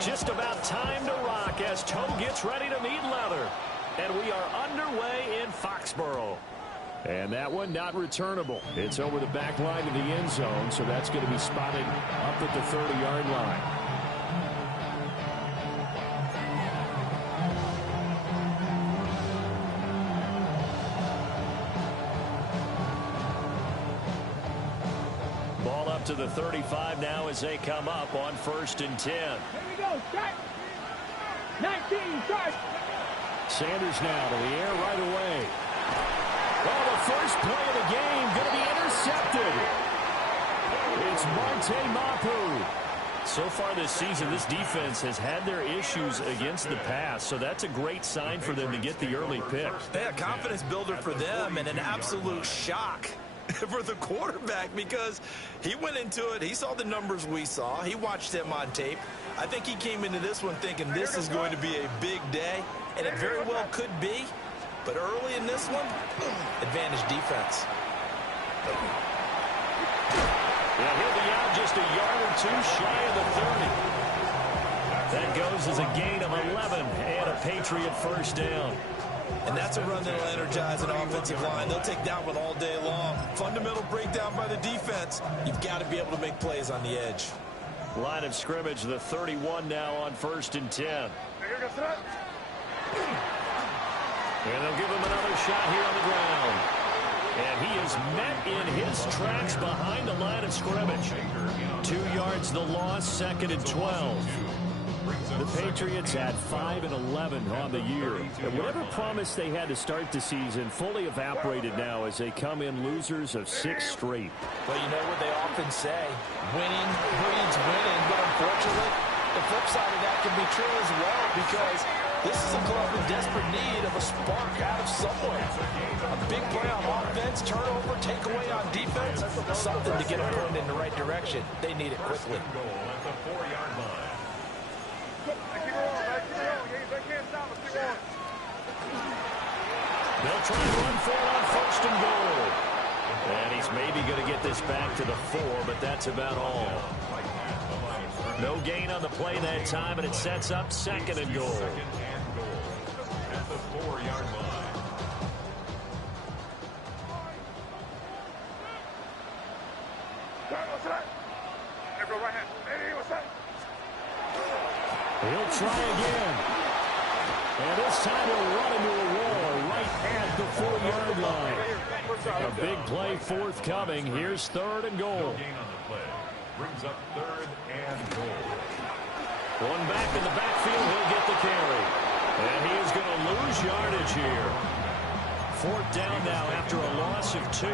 Just about time to rock as toe gets ready to meet leather. And we are underway in Foxborough. And that one not returnable. It's over the back line of the end zone, so that's going to be spotted up at the 30-yard line. Ball up to the 35 now as they come up on 1st and 10. Here we go, start. 19, start. Sanders now to the air right away. Well, the first play of the game going to be intercepted. It's Marte Mapu. So far this season, this defense has had their issues against the pass, so that's a great sign for them to get the early pick. Yeah, confidence builder for them and an absolute shock for the quarterback because he went into it. He saw the numbers we saw. He watched them on tape. I think he came into this one thinking this is going to be a big day, and it very well could be. But early in this one, advantage defense. Yeah, he'll be out just a yard or two shy of the 30. That goes as a gain of 11 and a Patriot first down. And that's a run that'll energize an offensive line. They'll take that one all day long. Fundamental breakdown by the defense. You've got to be able to make plays on the edge. Line of scrimmage, the 31 now on 1st and 10. And they'll give him another shot here on the ground. And he is met in his tracks behind the line of scrimmage. 2 yards the loss, 2nd and 12. The Patriots at 5-11 on the year. And whatever promise they had to start the season fully evaporated now as they come in losers of 6 straight. Well, you know what they often say, winning breeds winning, but unfortunately, the flip side of that can be true as well because this is a club in desperate need of a spark out of somewhere. A big play on offense, turnover, takeaway on defense, something to get a point in the right direction. They need it quickly. They'll try and run for it on 1st and goal. And he's maybe going to get this back to the 4, but that's about all. No gain on the play that time, and it sets up 2nd and goal. At the 4-yard line. He'll try again. And this time he'll run into a wall right at the 4-yard line. A big play forthcoming. Here's 3rd and goal. No gain on the play. Brings up 3rd and goal. One back in the backfield. He'll get the carry. And he is going to lose yardage here. 4th down now after a loss of 2.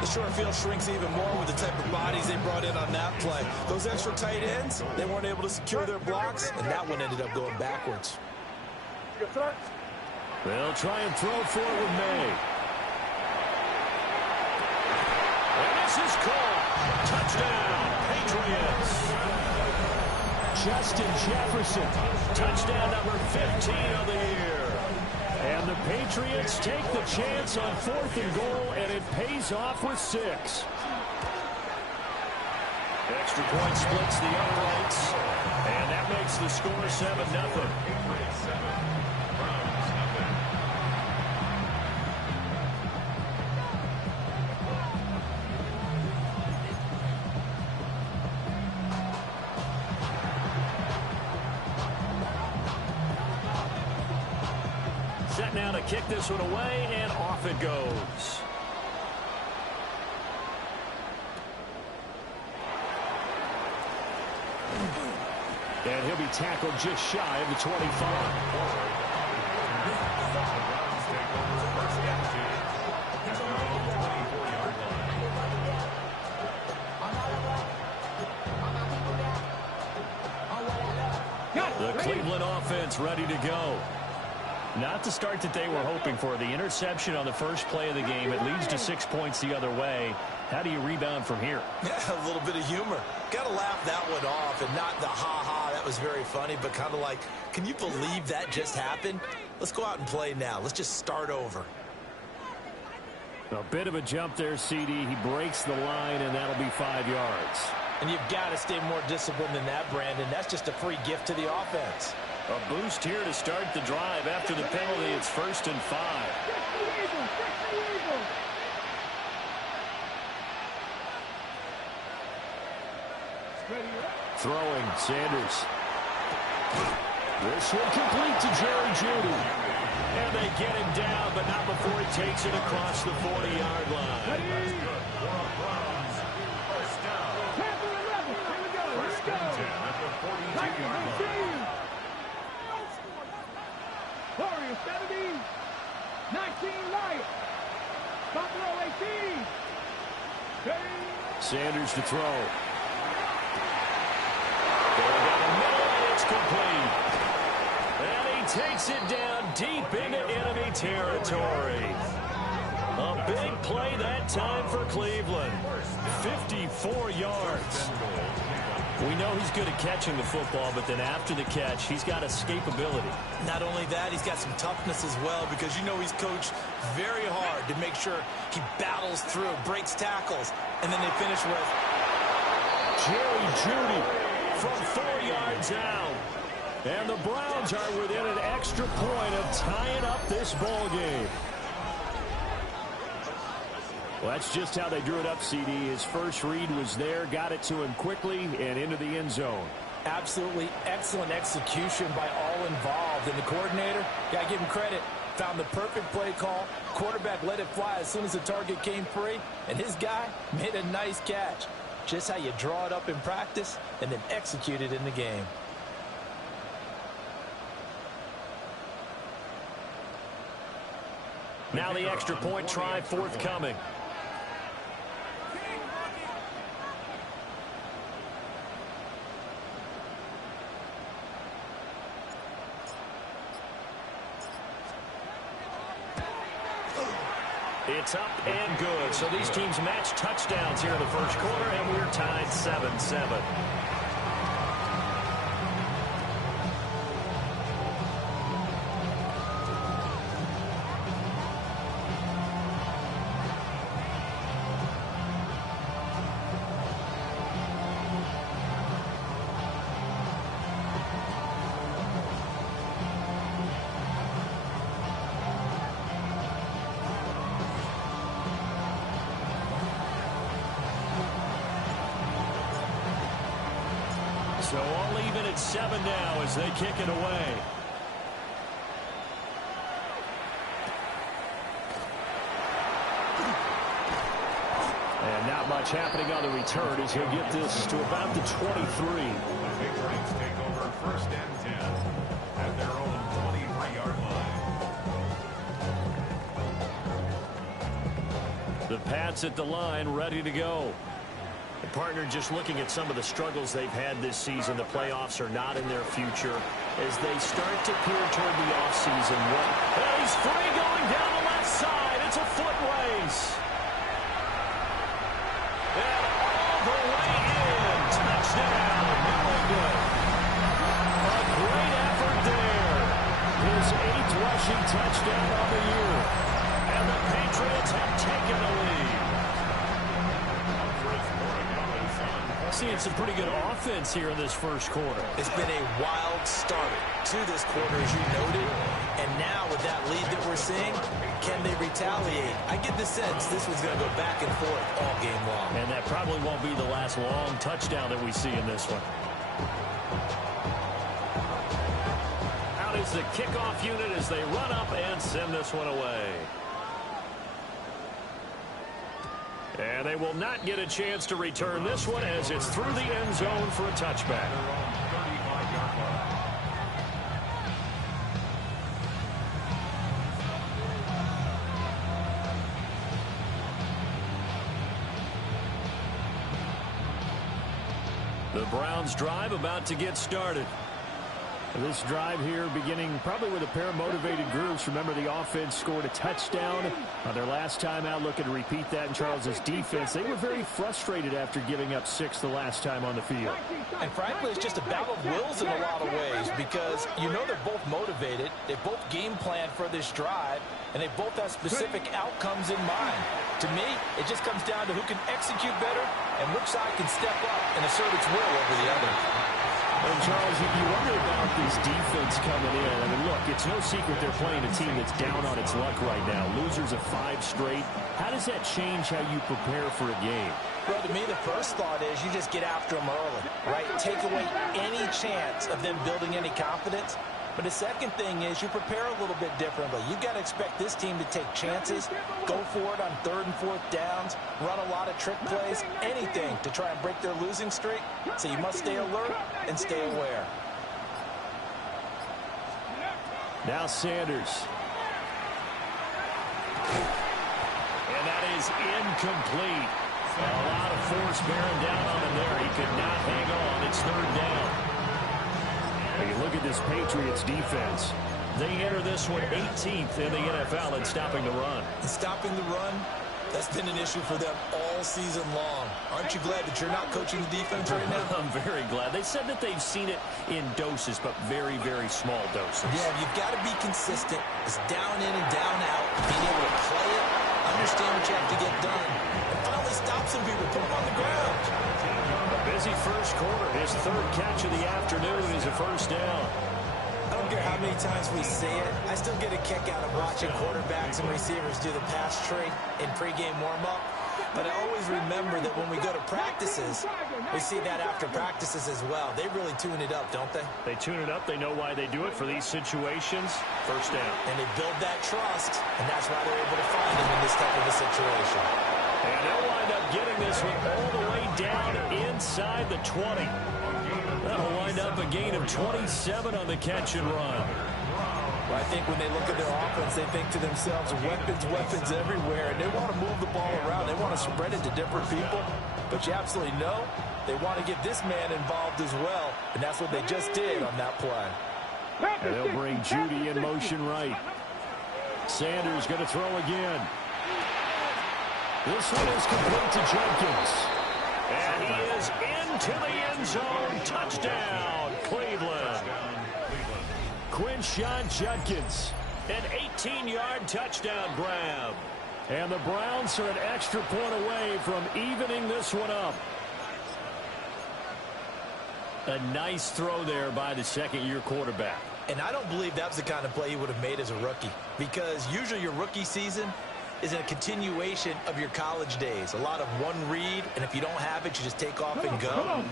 The short field shrinks even more with the type of bodies they brought in on that play. Those extra tight ends, they weren't able to secure their blocks, and that one ended up going backwards. They'll try and throw for it with May. And this is caught. Touchdown, Patriots. Justin Jefferson, touchdown number 15 of the year. And the Patriots take the chance on 4th and goal, and it pays off with 6. Extra point splits the uprights, and that makes the score 7-0. Set now to kick this one away, and off it goes. And he'll be tackled just shy of the 25. The Cleveland offense ready to go. Not the start that they were hoping for. The interception on the first play of the game. It leads to 6 points the other way. How do you rebound from here? Yeah, a little bit of humor. Got to laugh that one off and not the ha-ha, that was very funny, but kind of like, can you believe that just happened? Let's go out and play now. Let's just start over. A bit of a jump there, CD. He breaks the line, and that'll be 5 yards. And you've got to stay more disciplined than that, Brandon. That's just a free gift to the offense. A boost here to start the drive. After the penalty, it's 1st and 5. Throwing, Sanders. This will complete to Jerry Jeudy. And they get him down, but not before he takes it across the 40-yard line. Warriors 70, 19 Lions. Buffalo 18. Sanders to throw. It's complete. And he takes it down deep into enemy territory. A big play that time for Cleveland. 54 yards. We know he's good at catching the football, but then after the catch, he's got escapability. Not only that, he's got some toughness as well, because you know he's coached very hard to make sure he battles through, breaks tackles, and then they finish with Jerry Jeudy from 4 yards out. And the Browns are within an extra point of tying up this ball game. Well, that's just how they drew it up, CD. His first read was there, got it to him quickly, and into the end zone. Absolutely excellent execution by all involved. And the coordinator, got to give him credit, found the perfect play call. Quarterback let it fly as soon as the target came free, and his guy made a nice catch. Just how you draw it up in practice and then execute it in the game. Now the extra point try forthcoming. It's up and good. So these teams match touchdowns here in the first quarter, and we're tied 7-7. So all even at 7 now as they kick it away. And not much happening on the return as he'll get this to about the 23. The Patriots take over 1st and 10 at their own 23-yard line. The Pats at the line, ready to go. The partner just looking at some of the struggles they've had this season. The playoffs are not in their future as they start to peer toward the offseason. And he's free going down the left side. It's a foot race. And all the way in. Touchdown, New England. A great effort there. His 8th rushing touchdown of the year. And the Patriots have taken the lead. Seeing some pretty good offense here in this first quarter. It's been a wild start to this quarter, as you noted. And now with that lead that we're seeing, can they retaliate? I get the sense this was going to go back and forth all game long. And that probably won't be the last long touchdown that we see in this one. Out is the kickoff unit as they run up and send this one away. And they will not get a chance to return this one as it's through the end zone for a touchback. The Browns drive about to get started. This drive here beginning probably with a pair of motivated groups. Remember, the offense scored a touchdown on their last time out, looking to repeat that in Charles's defense. They were very frustrated after giving up 6 the last time on the field. And frankly, it's just a battle of wills in a lot of ways because you know they're both motivated. They both game plan for this drive, and they both have specific outcomes in mind. To me, it just comes down to who can execute better and which side can step up and assert its will over the other. And Charles, you wonder about this defense coming in. I mean, look, it's no secret they're playing a team that's down on its luck right now. Losers of 5 straight. How does that change how you prepare for a game? Well, to me, the first thought is you just get after them early, right? Take away any chance of them building any confidence. But the second thing is you prepare a little bit differently. You've got to expect this team to take chances, go for it on 3rd and 4th downs, run a lot of trick plays, anything to try and break their losing streak. So you must stay alert and stay aware. Now Sanders. And that is incomplete. A lot of force bearing down on him there. He could not hang on. It's 3rd down. You look at this Patriots defense. They enter this one 18th in the NFL in stopping the run. And stopping the run, that's been an issue for them all season long. Aren't you glad that you're not coaching the defense right now? I'm very glad. They said that they've seen it in doses, but very, very small doses. Yeah, you've got to be consistent. It's down in and down out. Being able to play it, understand what you have to get done, and finally stop some people, put them on the ground. Busy first quarter. His 3rd catch of the afternoon is a 1st down. I don't care how many times we say it, I still get a kick out of watching quarterbacks and receivers do the pass tree in pregame warm-up. But I always remember that when we go to practices, we see that after practices as well. They really tune it up, don't they? They tune it up. They know why they do it for these situations. 1st down. And they build that trust, and that's why they're able to find them in this type of a situation. And they'll wind up getting this one all the way down inside the 20. That'll wind up a gain of 27 on the catch and run. Well, I think when they look at their offense, they think to themselves, weapons, weapons everywhere, and they want to move the ball around. They want to spread it to different people. But you absolutely know they want to get this man involved as well, and that's what they just did on that play. And they'll bring Judy in motion right. Sanders going to throw again. This one is complete to Jenkins. And he is into the end zone. Touchdown, Cleveland. Quinshon Judkins, an 18-yard touchdown grab. And the Browns are an extra point away from evening this one up. A nice throw there by the 2nd-year quarterback. And I don't believe that was the kind of play he would have made as a rookie, because usually your rookie season is a continuation of your college days. A lot of one read, and if you don't have it, you just take off and go.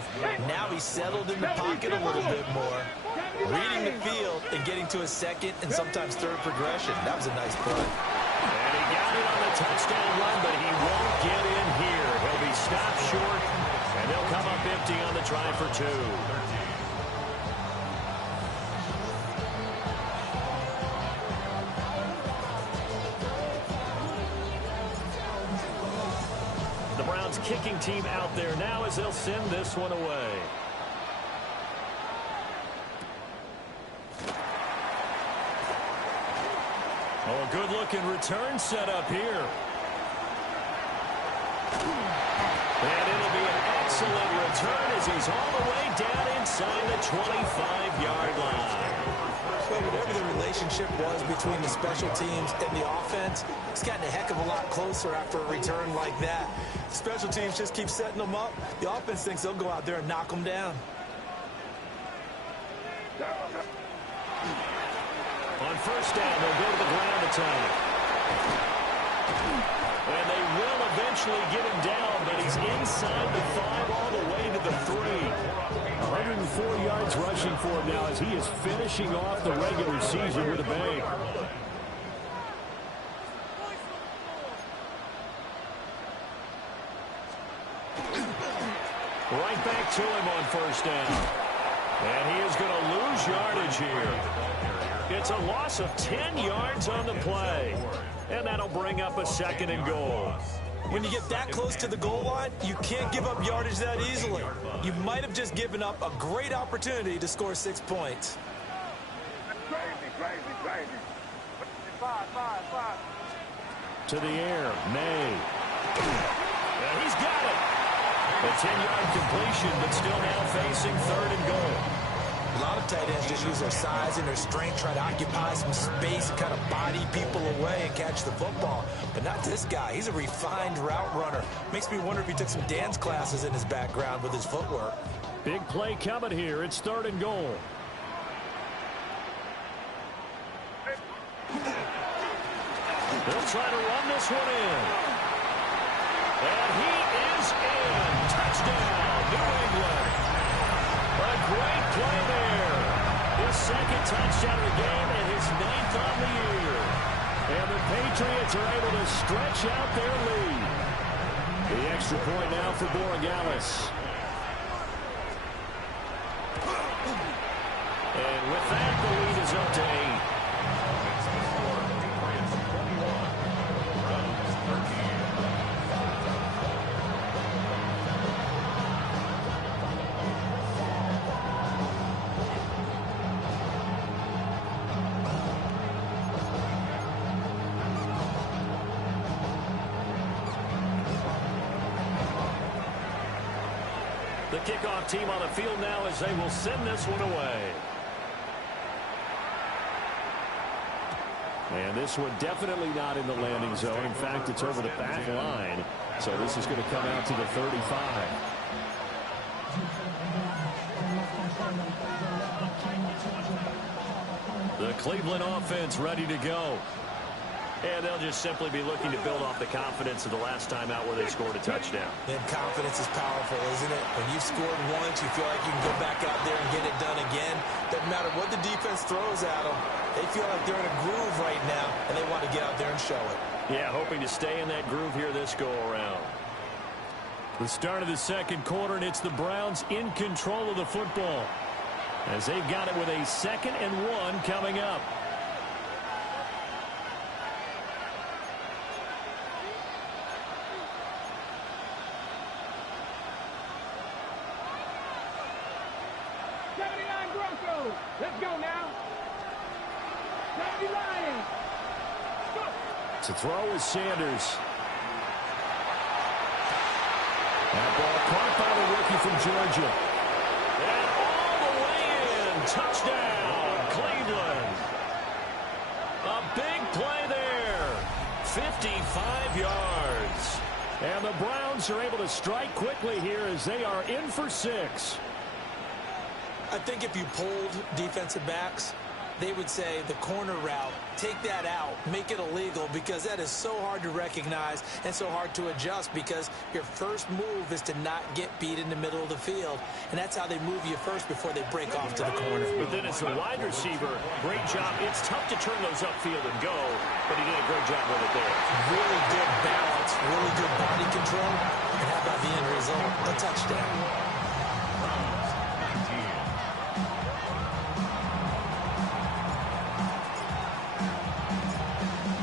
Now he's settled in the pocket a little bit more, reading the field and getting to a 2nd and sometimes 3rd progression. That was a nice play. And he got it on the touchdown run, but he won't get in here. He'll be stopped short, and they'll come up empty on the try for 2. The Browns kicking team out there now as they'll send this one away. Oh, a good-looking return set up here. And it'll be an excellent return as he's all the way down inside the 25-yard line. Well, whatever the relationship was between the special teams and the offense, it's gotten a heck of a lot closer after a return like that. Special teams just keep setting them up. The offense thinks they'll go out there and knock them down. On 1st down, they'll go to the ground attack. And they will eventually get him down, but he's inside the 5 all the way to the 3. 104 yards rushing for him now as he is finishing off the regular season with a bang. Right back to him on 1st down. And he is going to lose yardage here. It's a loss of 10 yards on the play. And that'll bring up a 2nd and goal. When you get that close to the goal line, you can't give up yardage that easily. You might have just given up a great opportunity to score 6 points. To the air, May. And he's got it. A 10-yard completion, but still now facing 3rd and goal. A lot of tight ends just use their size and their strength, try to occupy some space and kind of body people away and catch the football. But not this guy. He's a refined route runner. Makes me wonder if he took some dance classes in his background with his footwork. Big play coming here. It's 3rd and goal. They'll try to run this one in. And he is in. Touchdown, New England. A great play there. His 2nd touchdown of the game and his 9th on the year. And the Patriots are able to stretch out their lead. The extra point now for Borregales. And with that, the lead is up to 8. The kickoff team on the field now as they will send this one away. And this one definitely not in the landing zone. In fact, it's over the back line. So this is going to come out to the 35. The Cleveland offense ready to go. And they'll just simply be looking to build off the confidence of the last time out where they scored a touchdown. And confidence is powerful, isn't it? When you've scored once, you feel like you can go back out there and get it done again. Doesn't matter what the defense throws at them. They feel like they're in a groove right now, and they want to get out there and show it. Yeah, hoping to stay in that groove here this go-around. The start of the 2nd quarter, and it's the Browns in control of the football as they've got it with a 2nd and 1 coming up. Let's go now. 70 Lions. Go. To throw is Sanders. That ball caught by the rookie from Georgia. And all the way in. Touchdown, Cleveland. A big play there. 55 yards. And the Browns are able to strike quickly here as they are in for 6. I think if you polled defensive backs, they would say the corner route, take that out, make it illegal, because that is so hard to recognize and so hard to adjust, because your first move is to not get beat in the middle of the field, and that's how they move you first before they break off to the corner. But then as a wide receiver, great job. It's tough to turn those upfield and go, but he did a great job with it there. Really good balance, really good body control, and how about the end result? A touchdown.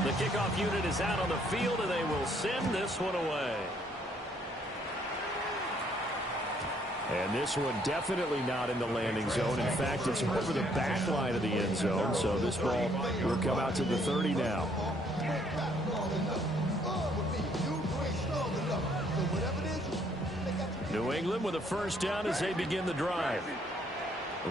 The kickoff unit is out on the field, and they will send this one away. And this one definitely not in the landing zone. In fact, it's over the back line of the end zone. So this ball will come out to the 30 now. New England with a first down as they begin the drive.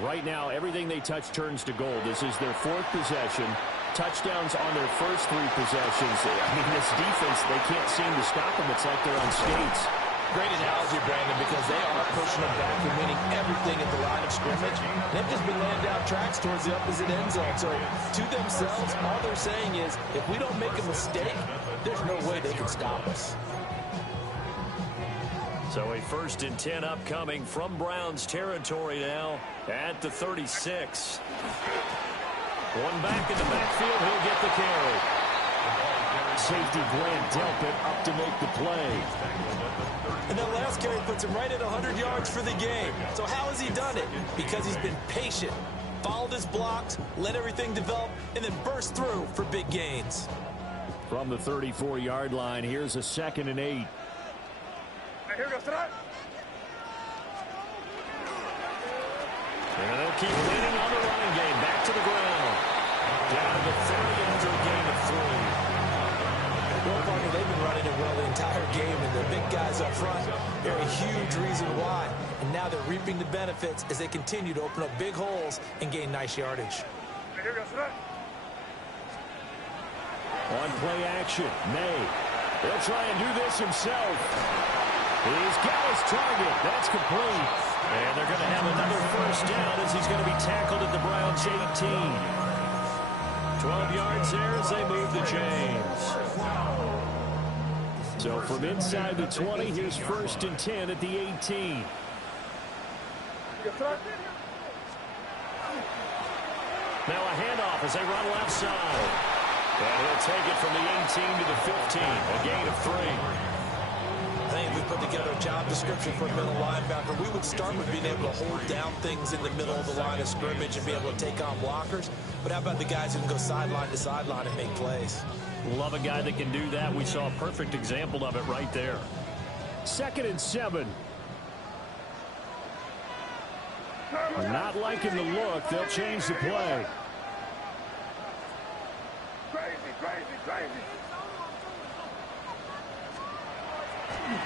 Right now, everything they touch turns to gold. This is their 4th possession. Touchdowns on their first 3 possessions. I mean, this defense, they can't seem to stop them. It's like they're on skates. Great analogy, Brandon, because they are pushing them back and winning everything at the line of scrimmage. They've just been laying down tracks towards the opposite end zone. So to themselves, all they're saying is, if we don't make a mistake, there's no way they can stop us. So a 1st and 10 upcoming from Browns territory now at the 36. One back in the backfield, he'll get the carry. Safety Grant Delpit up to make the play. And that last carry puts him right at 100 yards for the game. So how has he done it? Because he's been patient, followed his blocks, let everything develop, and then burst through for big gains. From the 34-yard line, here's a 2nd and 8. Here goes tonight. And they'll keep winning on the running game. Back to the ground. they've been running it well the entire game, and the big guys up front, they're a huge reason why. And now they're reaping the benefits as they continue to open up big holes and gain nice yardage. On play action, May. He'll try and do this himself. He's got his target. That's complete. And they're going to have another first down as he's going to be tackled at the Browns' 18. 12 yards there as they move the chains. So from inside the 20, here's 1st and 10 at the 18. Now a handoff as they run left side. And he'll take it from the 18 to the 15, a gain of 3. I think if we put together a job description for a middle linebacker, we would start with being able to hold down things in the middle of the line of scrimmage and be able to take on blockers. But how about the guys who can go sideline to sideline and make plays? Love a guy that can do that. We saw a perfect example of it right there. 2nd and 7. Not liking the look. They'll change the play.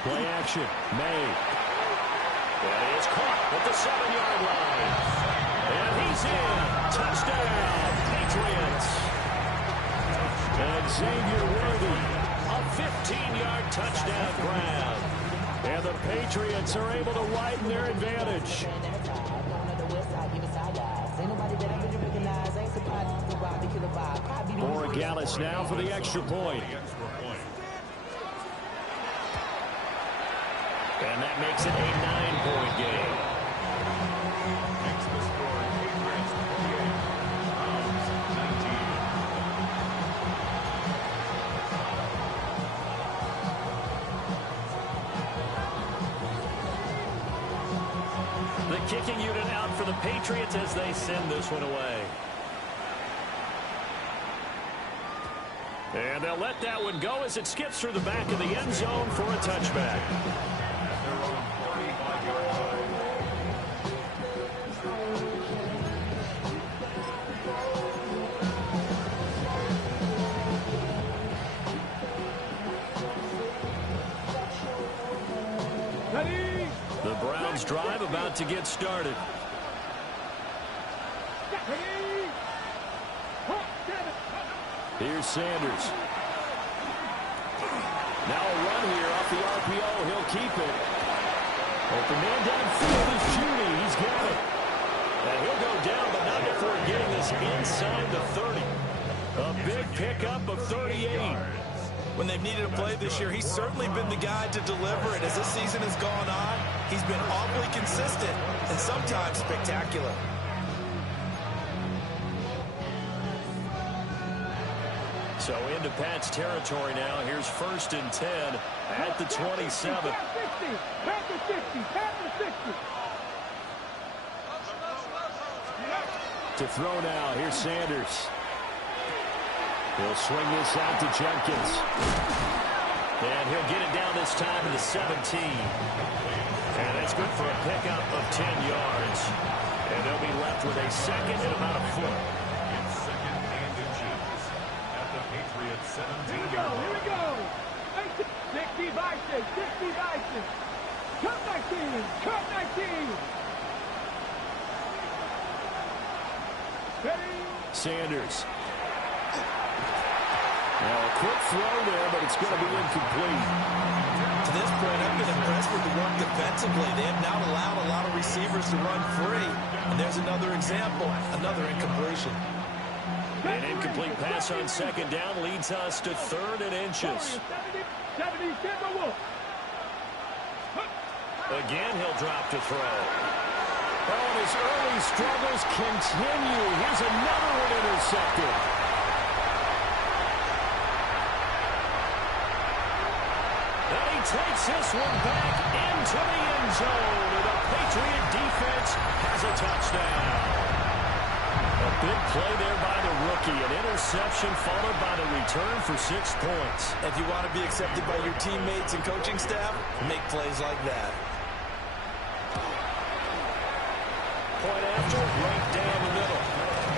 Play action. May. That is caught at the 7-yard line. And he's in. Touchdown, Patriots. And Xavier Worthy, a 15-yard touchdown grab. And the Patriots are able to widen their advantage. Borregales now for the extra point. And that makes it a 9-point game. The kicking unit out for the Patriots as they send this one away. And they'll let that one go as it skips through the back of the end zone for a touchback. The Browns drive about to get started. Here's Sanders. Now a run here off the RPO. He'll keep it. Open man downfield is Judy. He's got it. And he'll go down, but not before getting this inside the 30. A big pickup of 38. When they've needed a play this year, he's certainly been the guy to deliver it. As this season has gone on, he's been awfully consistent and sometimes spectacular. So into Pat's territory now. Here's 1st and 10 at the 27. To throw now. Here's Sanders. He'll swing this out to Jenkins. And he'll get it down this time to the 17. And that's good for a pickup of 10 yards. And they'll be left with a 2nd and about a foot. It's 2nd and inches at the Patriots 17. Here we go. 60 Vices, 60 Vices. Cut 19, cut 19. Ready? Sanders. Now a quick throw there, but it's going to be incomplete. To this point, I've been impressed with the work defensively. They have not allowed a lot of receivers to run free. And there's another example, another incompletion. An incomplete pass on 2nd down leads us to 3rd and inches. 70, Again, he'll drop to throw. Oh, and his early struggles continue. Here's another one intercepted. And he takes this one back into the end zone. And the Patriot defense has a touchdown. A big play there by the rookie. An interception followed by the return for 6 points. If you want to be accepted by your teammates and coaching staff, make plays like that. Point after, right down the middle.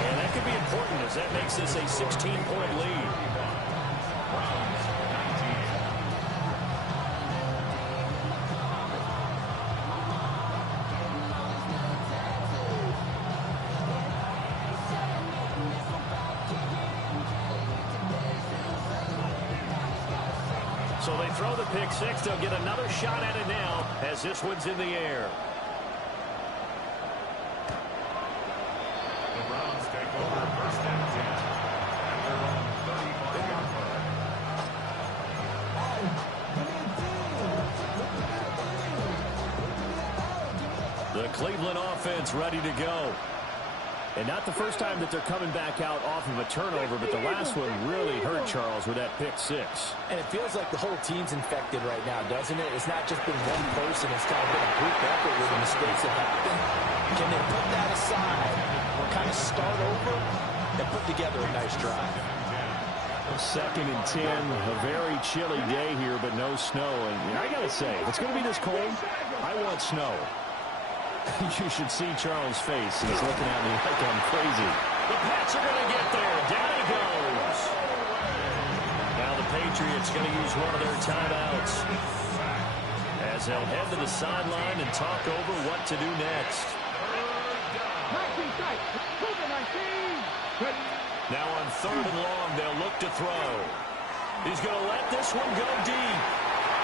And that could be important as that makes this a 16-point lead. So they throw the pick six. They'll get another shot at it now as this one's in the air. The Browns take over first and 10 at their own 35-yard line. The Cleveland offense ready to go. And not the first time that they're coming back out off of a turnover, but the last one really hurt Charles with that pick six. And it feels like the whole team's infected right now, doesn't it? It's not just been one person. It's kind of been a group effort with the mistakes that happen. Can they put that aside or kind of start over and put together a nice drive? 2nd and 10, a very chilly day here, but no snow. And I got to say, if it's going to be this cold, I want snow. You should see Charles' face. He's looking at me like I'm crazy. The Pats are going to get there. Down he goes. Now the Patriots going to use one of their timeouts as they'll head to the sideline and talk over what to do next. Now on 3rd and long, they'll look to throw. He's going to let this one go deep.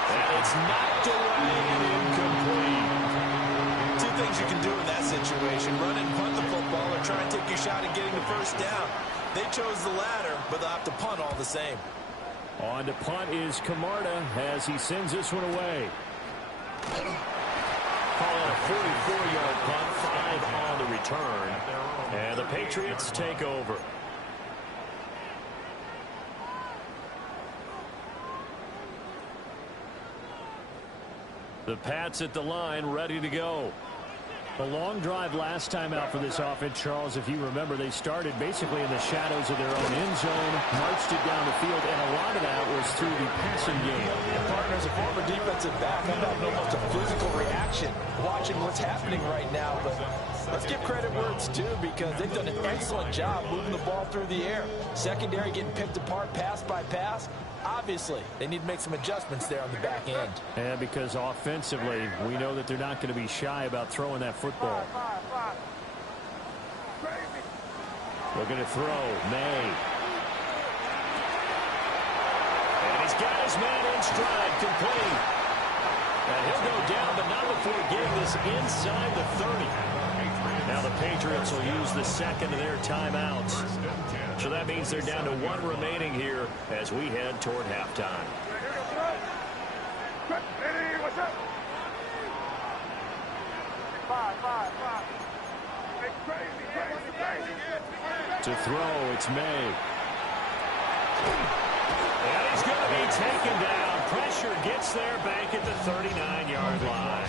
And it's knocked away and incomplete. Two things you can do in that situation: run and punt the football, or try and take your shot at getting the first down. They chose the latter, but they'll have to punt all the same. On to punt is Camarda as he sends this one away. Call it a 44-yard punt, 5 on the return. And the Patriots take over. The Pats at the line, ready to go. The long drive last time out for this offense, Charles, if you remember, they started basically in the shadows of their own end zone, marched it down the field, and a lot of that was through the passing game. And partner, as a former defensive back, I'm having almost a physical reaction watching what's happening right now. But let's give credit where it's due, because they've done an excellent job moving the ball through the air. Secondary getting picked apart pass by pass. Obviously, they need to make some adjustments there on the back end. And because offensively, we know that they're not going to be shy about throwing that football. Looking to throw, May. And he's got his man in stride, complete. And he'll go down, but not before getting this inside the 30. Now the Patriots will use the second of their timeouts. So that means they're down to 1 remaining here as we head toward halftime. To throw, it's May. And he's going to be taken down. Pressure gets there back at the 39-yard line.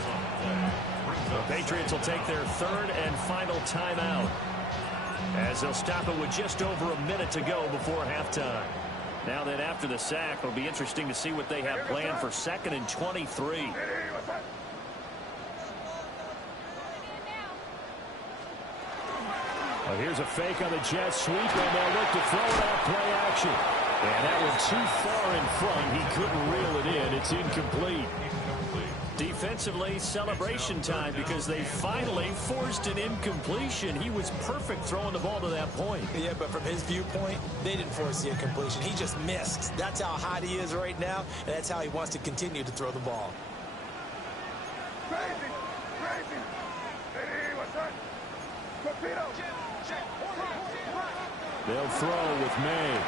The Patriots will take their 3rd and final timeout as they'll stop it with just over a minute to go before halftime. Now that after the sack, it'll be interesting to see what they have planned for 2nd and 23. Well, here's a fake on the jet sweep, and they'll look to throw it off play action. And that one too far in front. He couldn't reel it in. It's incomplete. Defensively, celebration time because they finally forced an incompletion. He was perfect throwing the ball to that point. Yeah, but from his viewpoint, they didn't force the incompletion. He just missed. That's how hot he is right now, and that's how he wants to continue to throw the ball. They'll throw with May.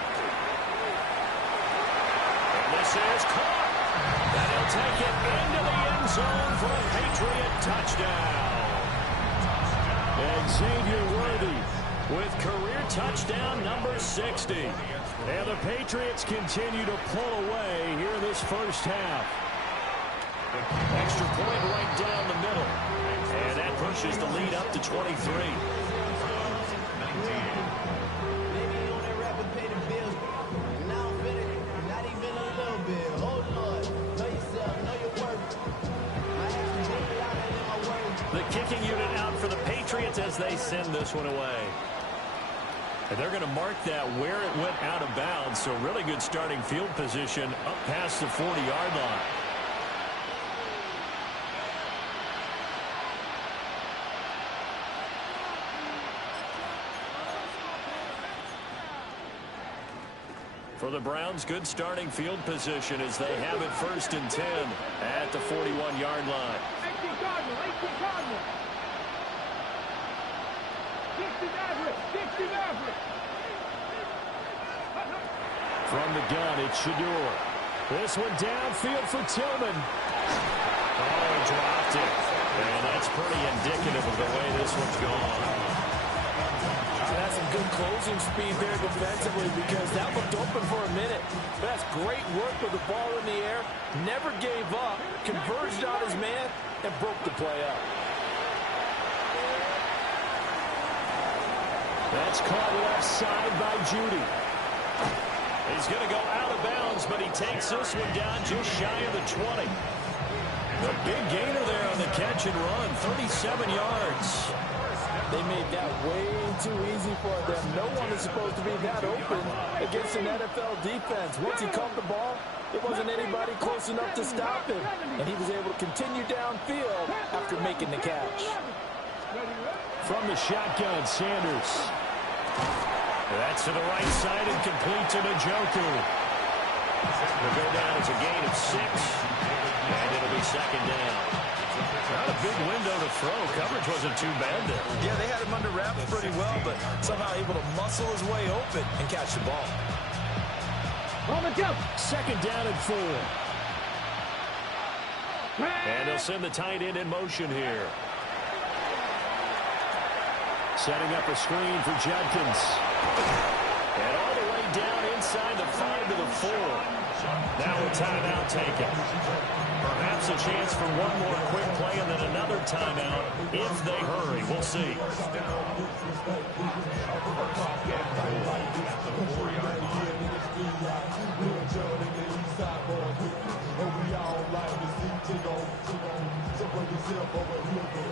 And this is caught. And he'll take it into the end zone for a Patriot touchdown. And Xavier Worthy with career touchdown number 60. And the Patriots continue to pull away here in this first half. Extra point right down the middle. And that pushes the lead up to 23. The kicking unit out for the Patriots as they send this one away. And they're going to mark that where it went out of bounds. So really good starting field position up past the 40-yard line. For the Browns, good starting field position as they have it 1st and 10 at the 41-yard line. 18 Cardinals, 18 Cardinals. 60 Mavericks, 60 Mavericks. From the gun, it's Shador. This one downfield for Tillman. Oh, he dropped it. And that's pretty indicative of the way this one's gone. That's some good closing speed there defensively because that looked open for a minute. But that's great work with the ball in the air. Never gave up, converged on his man, and broke the play up. That's caught left side by Judy. He's going to go out of bounds, but he takes this one down just shy of the 20. The big gainer there on the catch and run, 37 yards. They made that way too easy for them. No one is supposed to be that open against an NFL defense. Once he caught the ball, there wasn't anybody close enough to stop him. And he was able to continue downfield after making the catch. From the shotgun, Sanders. That's to the right side and complete to Njoku. Will go down as a gain of 6. And it'll be 2nd down. Not a big window to throw. Coverage wasn't too bad there. Yeah, they had him under wraps pretty well, but somehow able to muscle his way open and catch the ball. On the jump. 2nd down and 4. And they'll send the tight end in motion here. Setting up a screen for Judkins. And all the way down inside the 5 to the 4. Now a timeout taken. Perhaps a chance for one more quick play and then another timeout if they hurry. We'll see.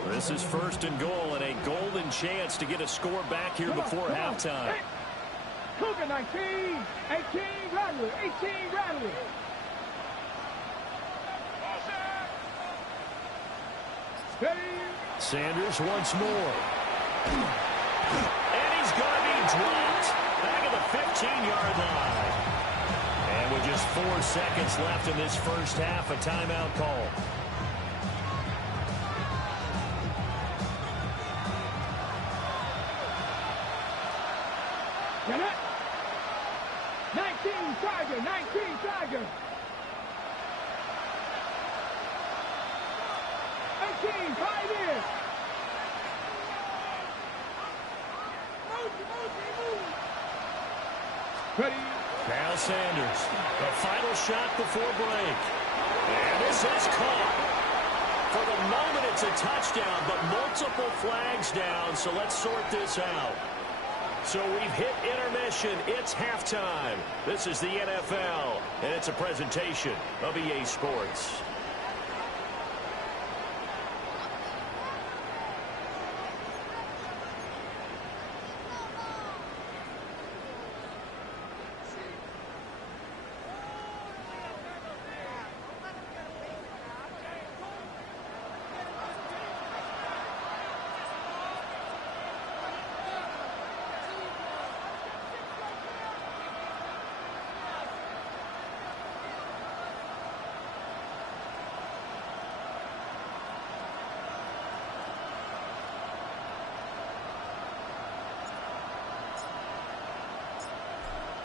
This is 1st and goal and a golden chance to get a score back here before halftime. Cougar 19, 18 Rattler, 18 Rattler. Sanders once more. And he's going to be dropped back at the 15-yard line. And with just 4 seconds left in this first half, a timeout call. Get it? 19 Tiger, 19 Tiger. 18, 5 in. Ready? Now Sanders, the final shot before break. And this is caught. For the moment, it's a touchdown, but multiple flags down, so let's sort this out. So we've hit intermission. It's halftime. This is the NFL, and it's a presentation of EA Sports.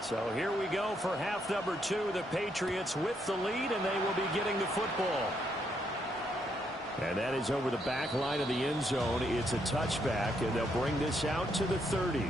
So here we go for half number 2. The Patriots with the lead, and they will be getting the football. And that is over the back line of the end zone. It's a touchback, and they'll bring this out to the 30.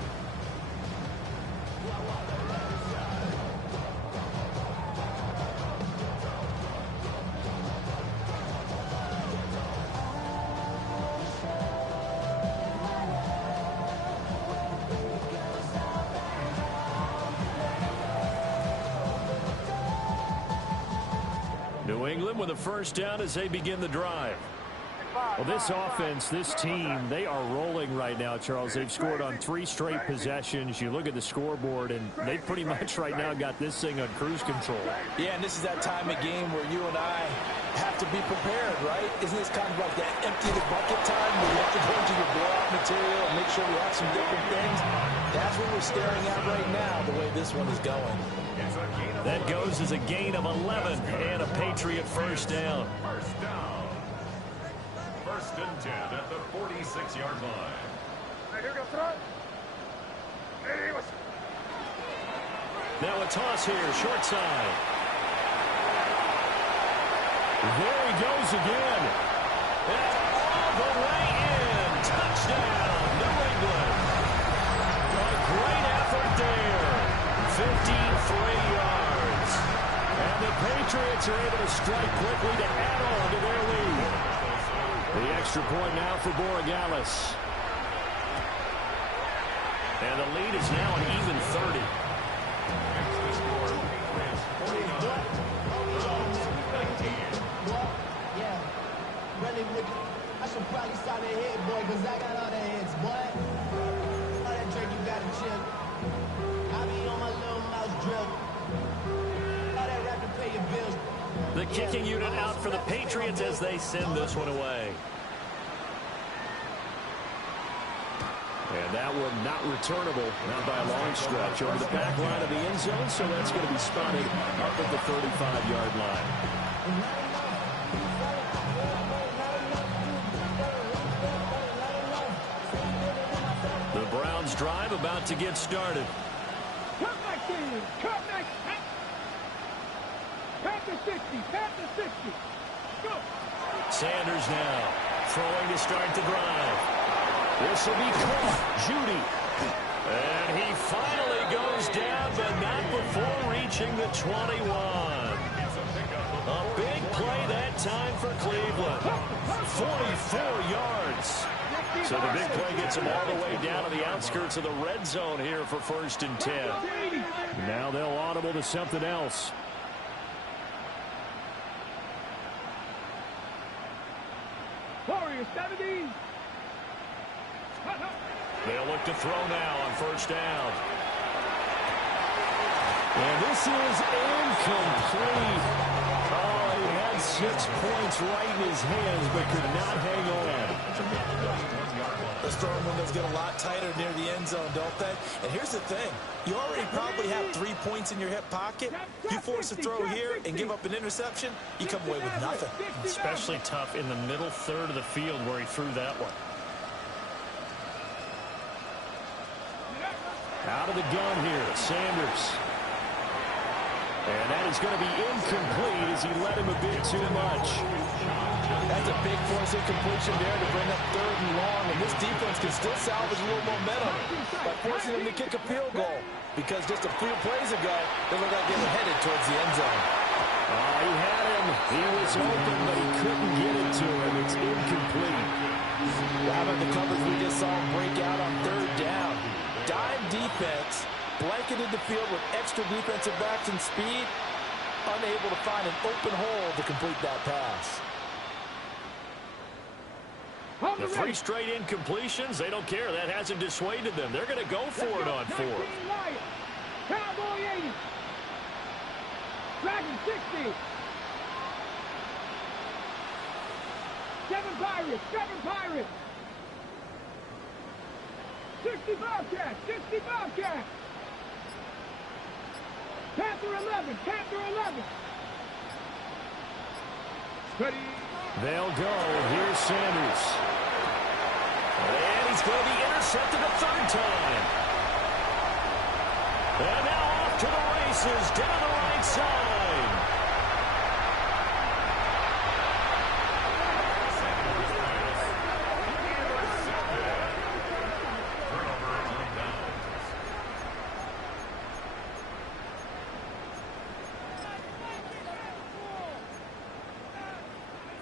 New England with a first down as they begin the drive. Well, this offense, this team, they are rolling right now, Charles. They've scored on 3 straight possessions. You look at the scoreboard, and they pretty much right now got this thing on cruise control. Yeah, and this is that time of game where you and I have to be prepared, right? Isn't this kind of like that empty the bucket time where you have to go into your blowout material and make sure we have some different things. That's what we're staring at right now, the way this one is going. That goes as a gain of 11 and a Patriot first down. First down. First and 10 at the 46-yard line. Now a toss here, short side. There he goes again. And all the way in. Touchdown, New England. A great effort there. 53 yards. And the Patriots are able to strike quickly to add on to their lead. The extra point now for Borregales. And the lead is now an even 30. I should probably start their head, boy, because I got all the heads, boy. All that drink you got to chill. I be on my little mouse drill. All that rap to pay your bills. The kicking unit out for the Patriots as they send this one away. And that one not returnable, not by a long stretch, over the back line of the end zone, so that's going to be spotted up at the 35-yard line. The Browns drive about to get started. Cut back in. Cut back. Panther 60. Panther 60. Go. Sanders now throwing to start the drive. This will be caught. Judy. And he finally goes down, but not before reaching the 21. A big play that time for Cleveland. 44 yards. So the big play gets him all the way down to the outskirts of the red zone here for first and 10. Now they'll audible to something else. Warriors 70. They'll look to throw now on first down. And this is incomplete. Oh, he had 6 points right in his hands, but could not hang on. Those throwing windows get a lot tighter near the end zone, don't they? And here's the thing. You already probably have 3 points in your hip pocket. You force a throw here and give up an interception, you come away with nothing. Especially tough in the middle third of the field where he threw that one. Out of the gun here, Sanders. And that is going to be incomplete as he led him a bit too much. That's a big force incompletion there to bring up 3rd and long, and this defense can still salvage a little momentum by forcing them to kick a field goal, because just a few plays ago, they looked like they were headed towards the end zone. Oh, he had him. He was open, but he couldn't get it to him. It's incomplete. How about the coverage we just saw break out on 3rd down? Dime defense, blanketed the field with extra defensive backs and speed, unable to find an open hole to complete that pass. The 3 straight incompletions, they don't care. That hasn't dissuaded them. They're going to go for it on 4th. Cowboy 80. Dragon 60. 7 Pirates. 7 Pirates. 60 Bobcats. 60 Bobcats. Panther 11. Panther 11. Ready. They'll go. Here's Sanders. And he's going to be intercepted a 3rd time. And now off to the races down the right side.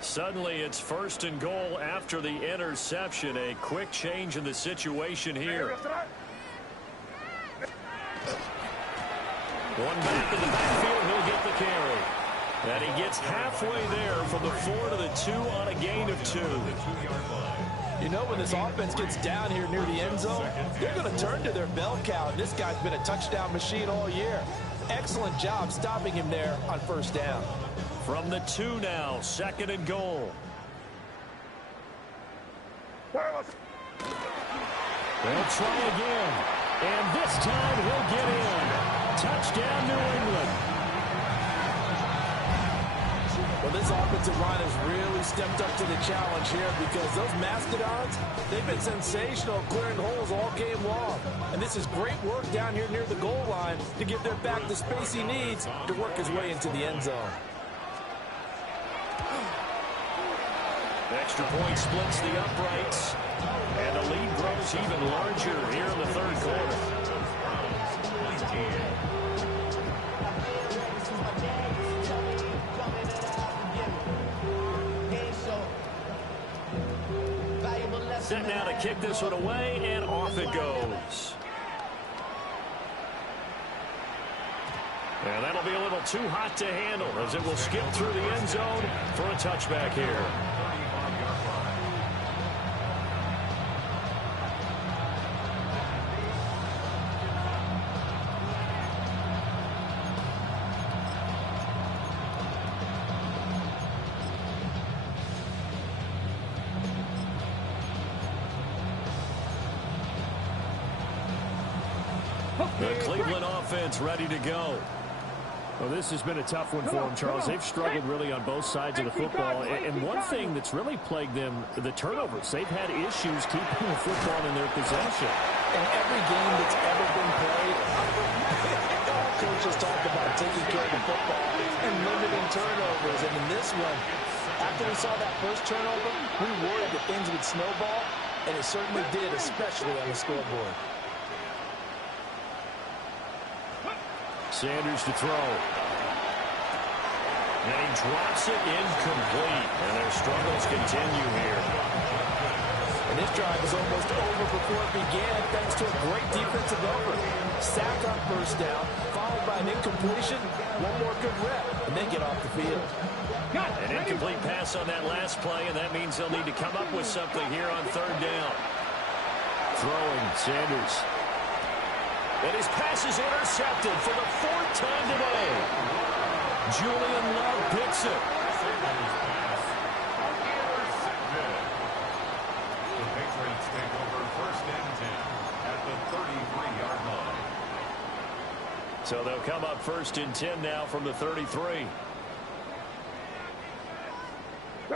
Suddenly, it's 1st and goal after the interception. A quick change in the situation here. One back in the backfield, he'll get the carry. And he gets halfway there from the 4 to the 2 on a gain of 2. You know, when this offense gets down here near the end zone, they're going to turn to their bell cow. This guy's been a touchdown machine all year. Excellent job stopping him there on 1st down. From the 2 now, 2nd and goal. They'll try again. And this time he'll get in. Touchdown, New England. Well, this offensive line has really stepped up to the challenge here because those Mastodons, they've been sensational clearing holes all game long. And this is great work down here near the goal line to give their back the space he needs to work his way into the end zone. The extra point splits the uprights. And the lead grows even larger here in the third quarter. Set now to kick this one away, and off it goes. And that'll be a little too hot to handle as it will skip through the end zone for a touchback here. The Cleveland offense ready to go. Well, this has been a tough one for them, Charles. They've struggled really on both sides of the football. And one thing that's really plagued them, the turnovers. They've had issues keeping the football in their possession. In every game that's ever been played, coaches talk about taking care of the football and limiting turnovers. And in this one, after we saw that first turnover, we worried that things would snowball, and it certainly did, especially on the scoreboard. Sanders to throw. And he drops it incomplete. And their struggles continue here. And this drive was almost over before it began thanks to a great defensive effort. Sack on first down, followed by an incompletion, one more good rep, and then get off the field. An incomplete pass on that last play, and that means they'll need to come up with something here on third down. Throwing, Sanders. And his pass is intercepted for the fourth time today. Julian Love picks it. The Patriots take over first and 10 at the 33-yard line. So they'll come up first and 10 now from the 33. A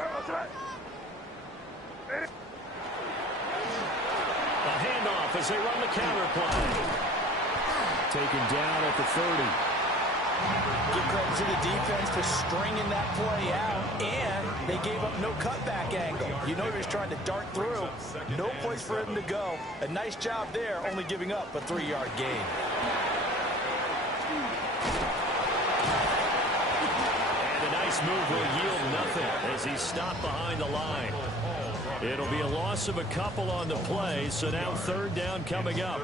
handoff as they run the counter play. Taken down at the 30. Give credit to the defense for stringing that play out, and they gave up no cutback angle. You know he was trying to dart through. No place for him to go. A nice job there, only giving up a 3-yard gain. And a nice move will yield nothing as he's stopped behind the line. It'll be a loss of a couple on the play, so now third down coming up.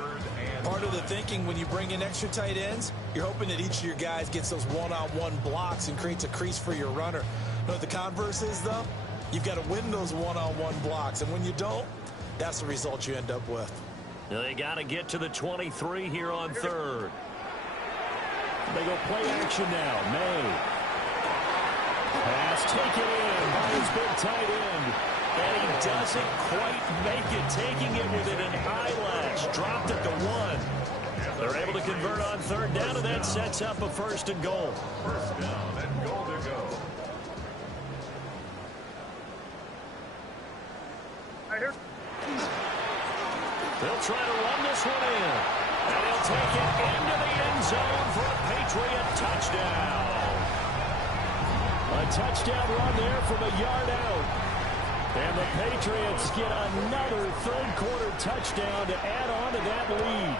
Part of the thinking when you bring in extra tight ends, you're hoping that each of your guys gets those one-on-one blocks and creates a crease for your runner. You know what the converse is, though? You've got to win those one-on-one blocks, and when you don't, that's the result you end up with. They got to get to the 23 here on third. They go play action now. May. Pass taken in by his big tight end. And he doesn't quite make it, taking it within an eyelash. Dropped it to 1. They're able to convert on third down, and that sets up a first and goal. First down and goal to go. They'll try to run this one in. And he'll take it into the end zone for a Patriot touchdown. A touchdown run there from a yard out. And the Patriots get another third-quarter touchdown to add on to that lead.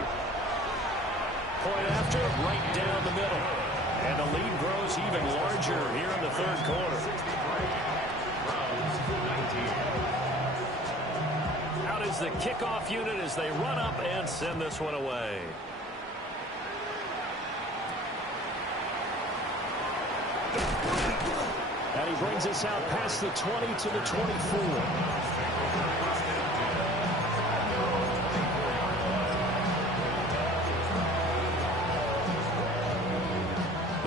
Point after, right down the middle. And the lead grows even larger here in the third quarter. Out is the kickoff unit as they run up and send this one away. And he brings us out past the 20 to the 24.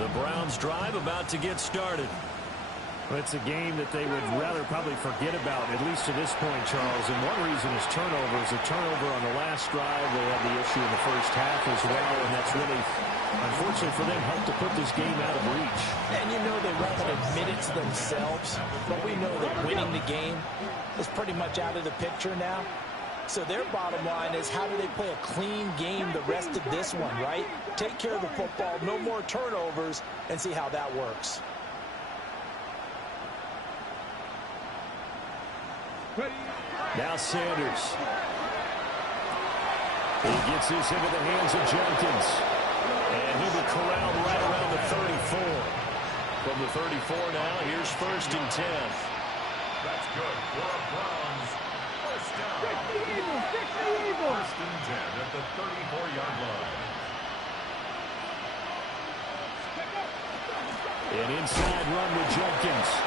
The Browns drive about to get started. Well, it's a game that they would rather probably forget about, at least to this point, Charles. And one reason is turnovers. A turnover on the last drive. They had the issue in the first half as well, and that's really, unfortunately for them, helped to put this game out of reach. And you know they won't admit it to themselves, but we know that winning the game is pretty much out of the picture now. So their bottom line is, how do they play a clean game the rest of this one, right? Take care of the football, no more turnovers, and see how that works. Now Sanders. He gets this into the hands of Jenkins. And he'll be corralled right around the 34. From the 34 now, here's 1st and 10. That's good for a Browns. First down. 60 Eagles. 1st and 10 at the 34-yard line. An inside run with Jenkins.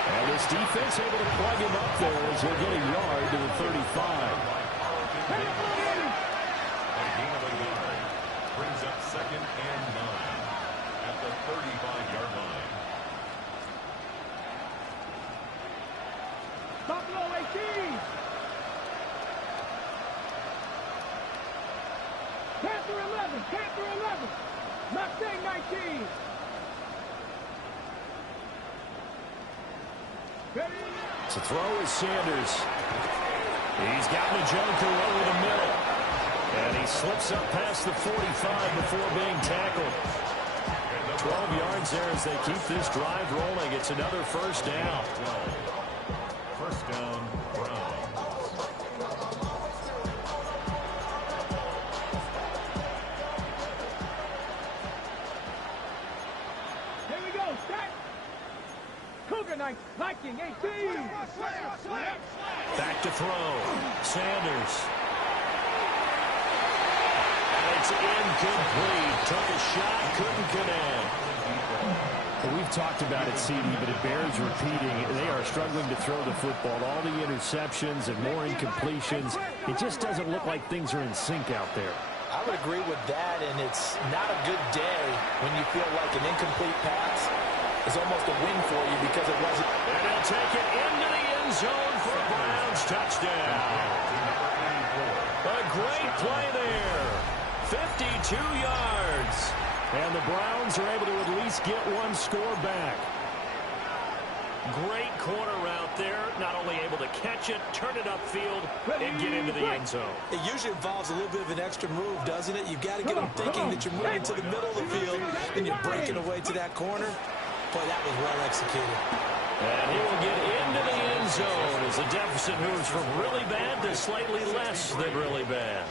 And this defense able to plug him up there as he'll get a yard to the 35. A gain of a yard brings up 2nd and 9 at the 35-yard line. Buffalo 18. Panther 11. Mustang 19. To throw is Sanders. He's got Njoku over the middle. And he slips up past the 45 before being tackled. 12 yards there as they keep this drive rolling. It's another 1st down. 1st down, Browns. Here we go. Set. Cougar Viking 18. Back to throw. Sanders. And it's incomplete. Took a shot, couldn't connect. Well, we've talked about it, CD, but it bears repeating. They are struggling to throw the football. All the interceptions and more incompletions. It just doesn't look like things are in sync out there. I would agree with that, and it's not a good day when you feel like an incomplete pass is almost a win for you because it wasn't. And they'll take it into the end zone for a Browns touchdown. A great play there. 52 yards. And the Browns are able to at least get one score back. Great corner route there. Not only able to catch it, turn it upfield, and get into the end zone. It usually involves a little bit of an extra move, doesn't it? You've got to get them thinking that you're moving to the middle of the field and you're breaking away to that corner. Boy, that was well executed. And he will get into the end zone as the deficit moves from really bad to slightly less than really bad.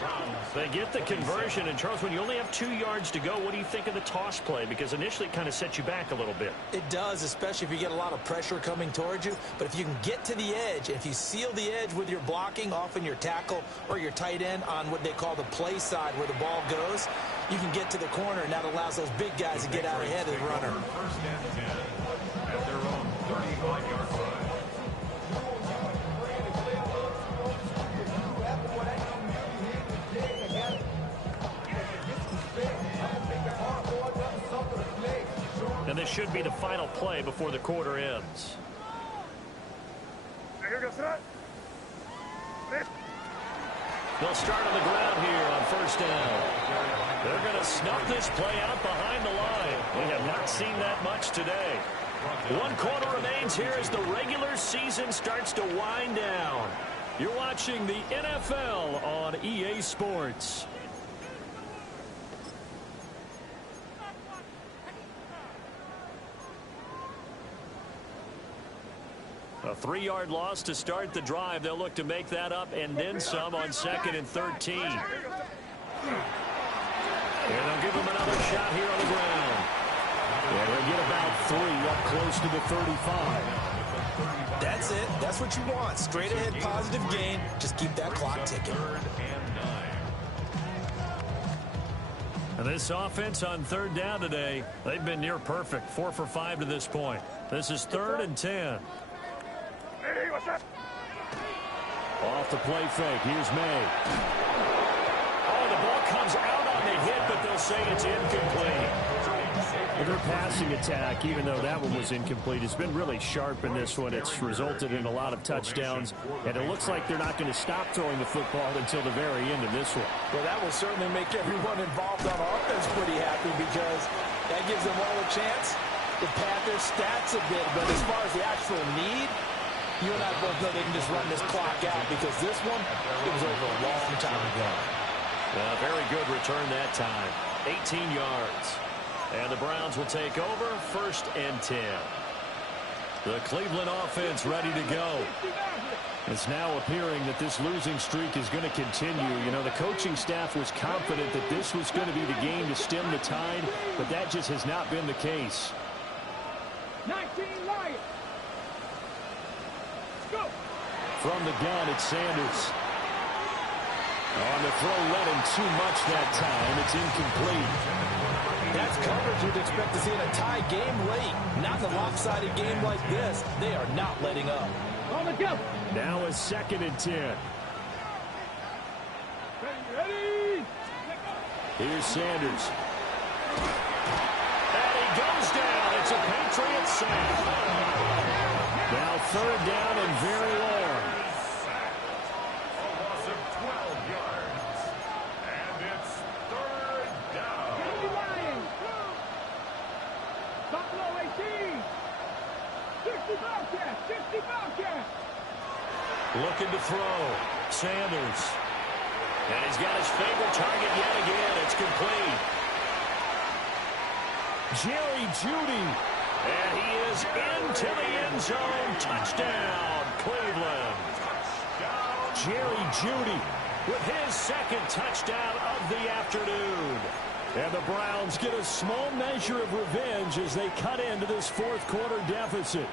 They get the conversion. And, Charles, when you only have 2 yards to go, what do you think of the toss play? Because initially it kind of sets you back a little bit. It does, especially if you get a lot of pressure coming towards you. But if you can get to the edge, if you seal the edge with your blocking, often your tackle or your tight end on what they call the play side where the ball goes, you can get to the corner, and that allows those big guys to get out ahead of the runner. 1st and 10 at their own 35-yard line. And this should be the final play before the quarter ends. They'll start on the ground here on 1st down. They're going to snuff this play out behind the line. We have not seen that much today. 1 quarter remains here as the regular season starts to wind down. You're watching the NFL on EA Sports. A 3-yard loss to start the drive. They'll look to make that up and then some on 2nd and 13. And they'll give him another shot here on the ground. And they'll get about 3 up close to the 35. That's it. That's what you want. Straight ahead positive gain. Just keep that clock ticking. 3rd and 9. And this offense on 3rd down today, they've been near perfect. 4 for 5 to this point. This is 3rd and 10. Off the play fake. Here's May. Oh, the ball comes out on the hit, but they'll say it's incomplete. Well, their passing attack, even though that one was incomplete, has been really sharp in this one. It's resulted in a lot of touchdowns, and it looks like they're not going to stop throwing the football until the very end of this one. Well, that will certainly make everyone involved on offense pretty happy because that gives them all a chance to pad their stats a bit. But as far as the actual need, you and I both know they can just run this clock out because this one, it was over a long time ago. Very good return that time. 18 yards. And the Browns will take over, 1st and 10. The Cleveland offense ready to go. It's now appearing that this losing streak is going to continue. You know, the coaching staff was confident that this was going to be the game to stem the tide, but that just has not been the case. 19 Lions. Go. From the gun, it's Sanders. On the throw, led him too much that time. It's incomplete. That's coverage you'd expect to see in a tie game late. Not in a lopsided game like this. They are not letting up. On the go. Now a 2nd and 10. Ready. Here's Sanders. And he goes down. It's a Patriot sack. Now 3rd down and very long. Looking to throw. Sanders. And he's got his favorite target yet again. It's complete. Jerry Jeudy. And he is into the end zone. Touchdown, Cleveland. Jerry Jeudy with his 2nd touchdown of the afternoon. And the Browns get a small measure of revenge as they cut into this 4th quarter deficit.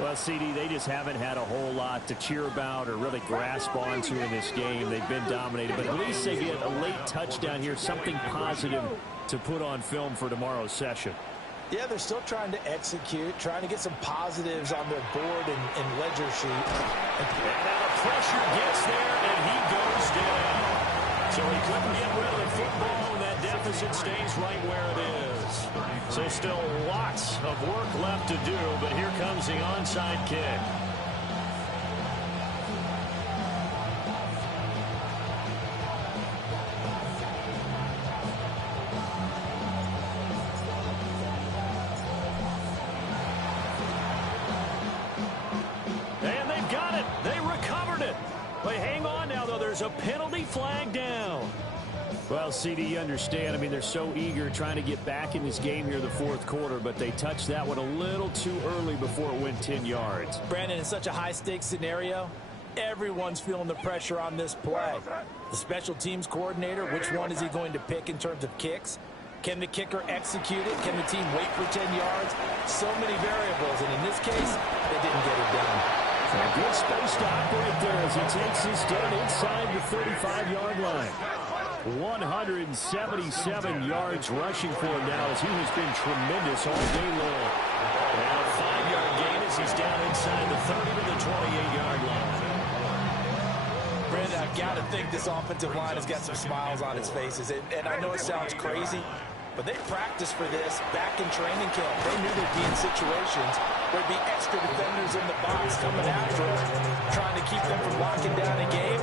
Well, CD, they just haven't had a whole lot to cheer about or really grasp onto in this game. They've been dominated, but at least they get a late touchdown here, something positive to put on film for tomorrow's session. Yeah, they're still trying to execute, trying to get some positives on their board and ledger sheet. And now the pressure gets there, and he goes down. So he couldn't get rid of the football, and that deficit stays right where it is. So still lots of work left to do, but here comes the onside kick. And they've got it. They recovered it. Wait, hang on now, though. There's a penalty flag down. Well, CD, you understand. I mean, they're so eager trying to get back in this game here the 4th quarter, but they touched that one a little too early before it went 10 yards. Brandon, in such a high-stakes scenario, everyone's feeling the pressure on this play. The special teams coordinator, which one is he going to pick in terms of kicks? Can the kicker execute it? Can the team wait for 10 yards? So many variables, and in this case, they didn't get it done. A good space to operate there as he takes this down inside the 35-yard line. 177 yards rushing for him now as he has been tremendous all day long. And a 5-yard gain as he's down inside the 30 to the 28-yard line. Brandon, I've got to think this offensive line has got some smiles on its faces. And I know it sounds crazy, but they practiced for this back in training camp. They knew they'd be in situations where there'd be extra defenders in the box coming after them, trying to keep them from locking down a game.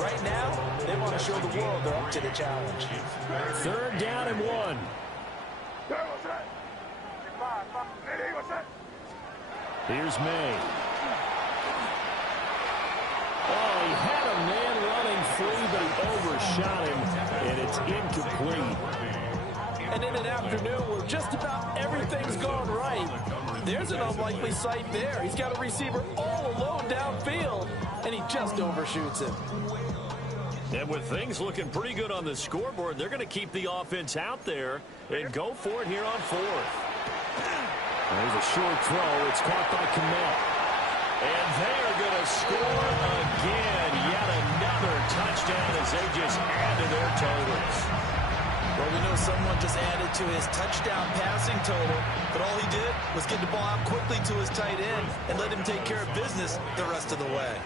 Right now, they want to show the world they're up to the challenge. 3rd down and 1. Here's May. Oh, he had a man running free, but he overshot him, and it's incomplete. And in an afternoon where just about everything's gone right, there's an unlikely sight there. He's got a receiver all alone downfield, and he just overshoots him. And with things looking pretty good on the scoreboard, they're going to keep the offense out there and go for it here on 4th. There's a short throw. It's caught by Kmet. And they are going to score again. Yet another touchdown as they just add to their totals. Well, we know someone just added to his touchdown passing total, but all he did was get the ball out quickly to his tight end and let him take care of business the rest of the way.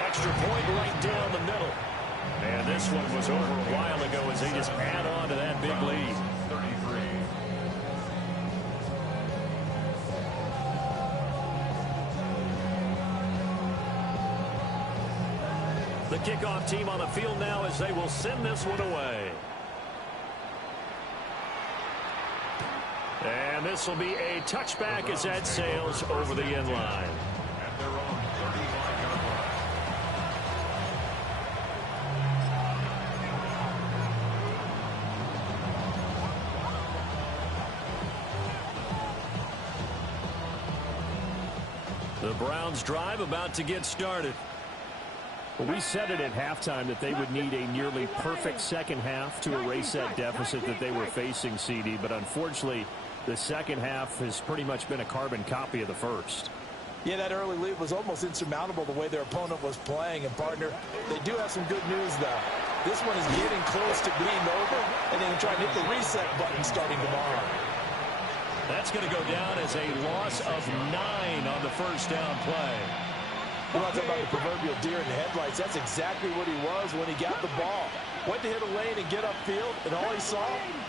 Extra point right down the middle. And this one was over a while ago as they just add on to that big lead. 33. The kickoff team on the field now as they will send this one away. And this will be a touchback as that sails over the end line. At their own 35-yard line. The Browns drive about to get started. Well, we said it at halftime that they would need a nearly perfect second half to erase that deficit that they were facing, CD. But unfortunately, the second half has pretty much been a carbon copy of the first. Yeah, that early lead was almost insurmountable the way their opponent was playing. And, partner, they do have some good news, though. This one is getting close to being over, and they can try and hit the reset button starting tomorrow. That's going to go down as a loss of 9 on the first down play. You want to talk about the proverbial deer in the headlights? That's exactly what he was when he got the ball. Went to hit a lane and get upfield, and all he saw,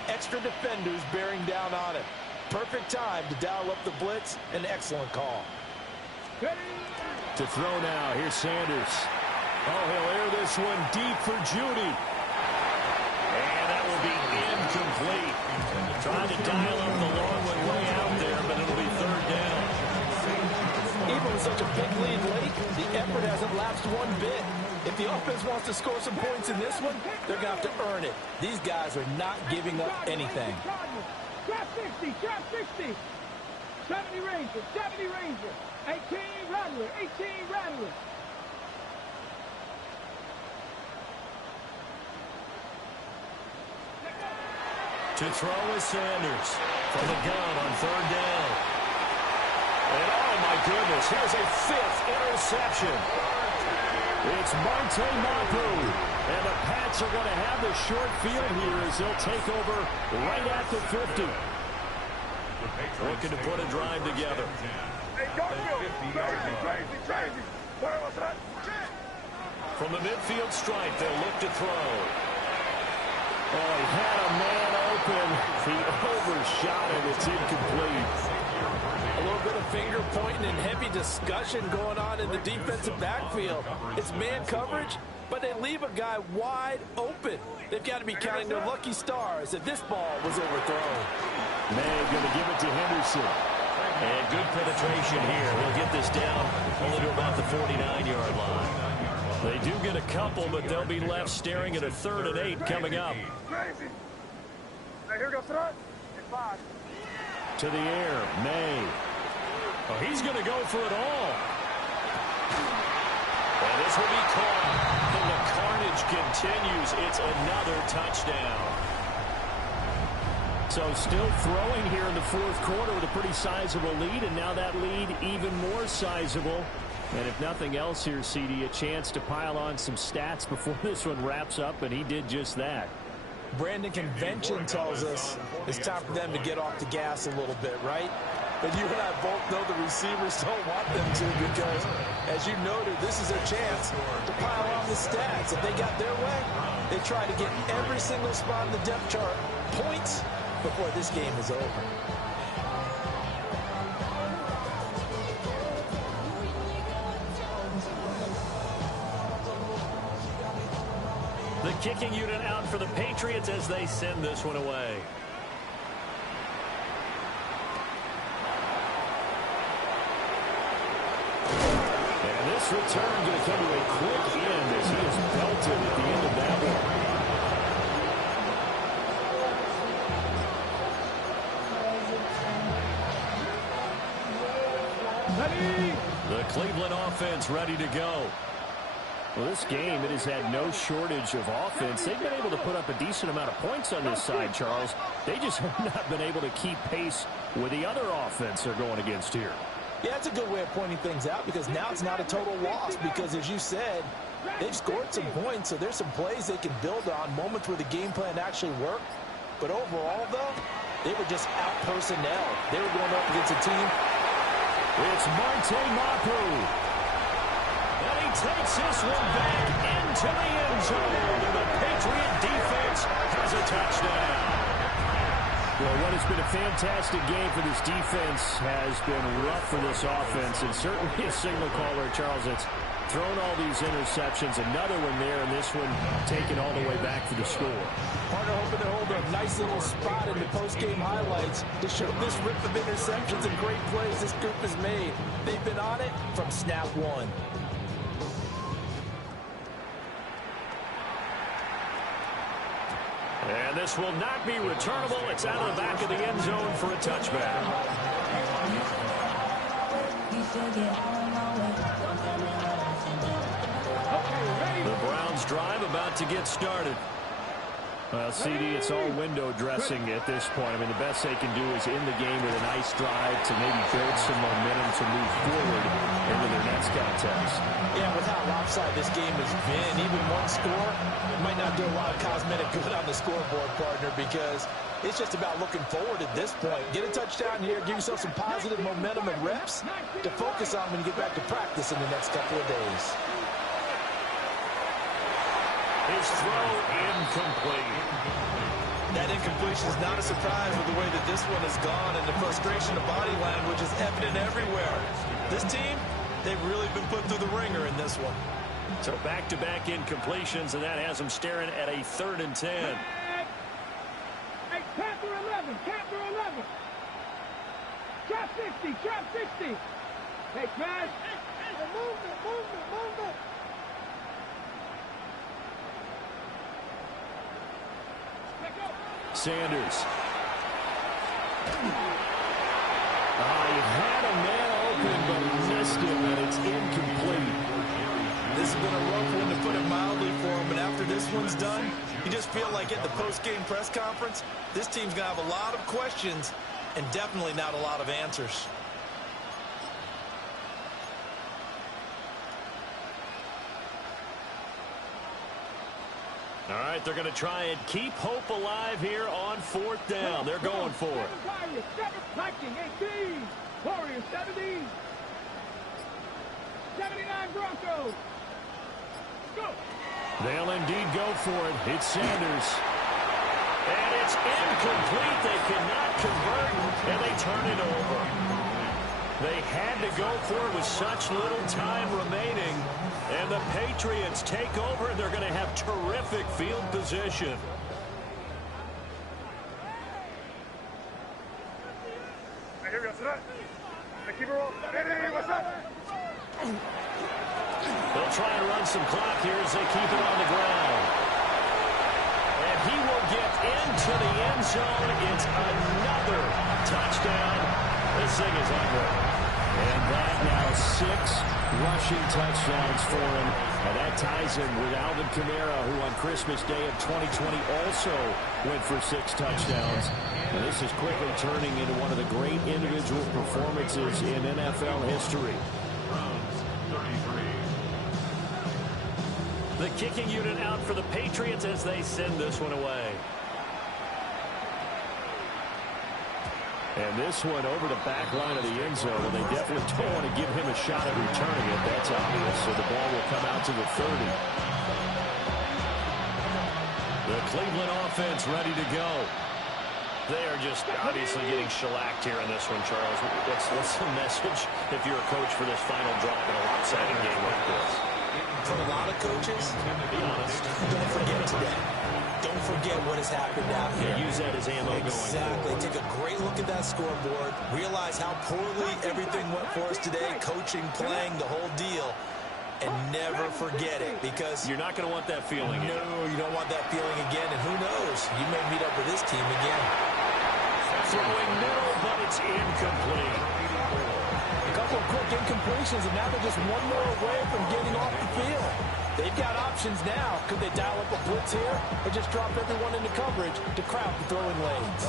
extra defenders bearing down on it. Perfect time to dial up the blitz. An excellent call. To throw now, here's Sanders. Oh, he'll air this one deep for Judy. And that will be incomplete. Trying to dial up the long one way out there, but it'll be third down. Even with such a big lead late, the effort hasn't lapsed one bit. If the offense wants to score some points in this one, they're going to have to earn it. These guys are not giving up anything. Trap 60, trap 60. 70 Ranger, 70 Ranger. 18 Rattler, 18 Rattler. To throw is Sanders from the gun on third down. And oh my goodness, here's a 5th interception. It's Monte Mapu. And the Pats are going to have the short field here as they'll take over right at the 50. Looking to put a drive together. From the midfield stripe, they'll look to throw. Oh, he had a man open. He overshot it. It's incomplete. A little bit of finger pointing and heavy discussion going on in the defensive backfield. It's man coverage, but they leave a guy wide open. They've got to be counting their lucky stars that this ball was overthrown. May going to give it to Henderson. And good penetration here. He'll get this down only to about the 49-yard line. They do get a couple, but they'll be left staring at a 3rd and 8 coming up. Here goes front. It's 5. To the air, May. Oh, he's going to go for it all. And this will be caught. And the carnage continues. It's another touchdown. So still throwing here in the fourth quarter with a pretty sizable lead, and now that lead even more sizable. And if nothing else here, CD, a chance to pile on some stats before this one wraps up, and he did just that. Brandon, convention tells us it's time for them to get off the gas a little bit, right? But you and I both know the receivers don't want them to because, as you noted, this is their chance to pile on the stats. If they got their way, they try to get every single spot in the depth chart points before this game is over. The kicking unit out for the Patriots as they send this one away. And this return going to come to a quick end as he is belted at the end of that one. The Cleveland offense ready to go. Well, this game, it has had no shortage of offense. They've been able to put up a decent amount of points on this side, Charles. They just have not been able to keep pace with the other offense they're going against here. Yeah, that's a good way of pointing things out because now it's not a total loss because, as you said, they've scored some points, so there's some plays they can build on, moments where the game plan actually worked. But overall, though, they were just out-personnel. They were going up against a team. It's Monte Mapu. And he takes this one back into the end zone. The Patriot defense has a touchdown. Well, what has been a fantastic game for this defense has been rough for this offense, and certainly a signal caller, Charles, that's thrown all these interceptions. Another one there, and this one taken all the way back for the score. Partner hoping to hold a nice little spot in the post-game highlights to show this rip of interceptions and great plays this group has made. They've been on it from snap one. And this will not be returnable. It's out of the back of the end zone for a touchback. The Browns drive about to get started. Well, CD, it's all window dressing at this point. I mean, the best they can do is in the game with a nice drive to maybe build some momentum to move forward into their next contest. Yeah, with how lopsided this game has been, even one score might not do a lot of cosmetic good on the scoreboard, partner, because it's just about looking forward at this point. Get a touchdown here, give yourself some positive momentum and reps to focus on when you get back to practice in the next couple of days. His throw incomplete. That incompletion is not a surprise with the way that this one has gone, and the frustration of body language is evident everywhere. This team, they've really been put through the ringer in this one. So back-to-back incompletions, and that has them staring at a 3rd and 10. Hey, Panther 11, Panther 11. Trap 60, trap 60. Hey, Crash. Hey, move it. Sanders. He had a man open, but he missed him, and it's incomplete. This has been a rough one, to put it mildly, for him. But after this one's done, you just feel like at the post-game press conference, this team's going to have a lot of questions and definitely not a lot of answers. All right, they're going to try and keep hope alive here on 4th down. They're going for it. Viking 18, Warriors 70, 79 Broncos. Go. They'll indeed go for it. It's Sanders. And it's incomplete. They cannot convert, and they turn it over. They had to go for it with such little time remaining. And the Patriots take over, and they're going to have terrific field position. Here we go. Keep it rolling. Hey, what's up? They'll try and run some clock here as they keep it on the ground. And he will get into the end zone. It's another touchdown. This thing is ugly. And that now 6 rushing touchdowns for him. And that ties him with Alvin Kamara, who on Christmas Day of 2020 also went for 6 touchdowns. And this is quickly turning into one of the great individual performances in NFL history. The kicking unit out for the Patriots as they send this one away. And this one over the back line of the end zone. And they definitely don't want to give him a shot at returning it. That's obvious. So the ball will come out to the 30. The Cleveland offense ready to go. They are just obviously getting shellacked here in this one, Charles. What's the message if you're a coach for this final drop in a lopsided game like this? For a lot of coaches, To be honest, don't forget today. Don't forget what has happened out here. Use that as ammo Exactly. going forward. Take a great look at that scoreboard. Realize how poorly everything went for us today. Coaching, playing, the whole deal. And never forget it, because You're not going to want that feeling again. no, you don't want that feeling again. And who knows? You may meet up with this team again. Throwing middle, but it's incomplete. A couple of quick incompletions, and now they're just one more away from getting off the field. They've got options now. Could they dial up a blitz here, or just drop everyone into coverage to crowd the throwing lanes?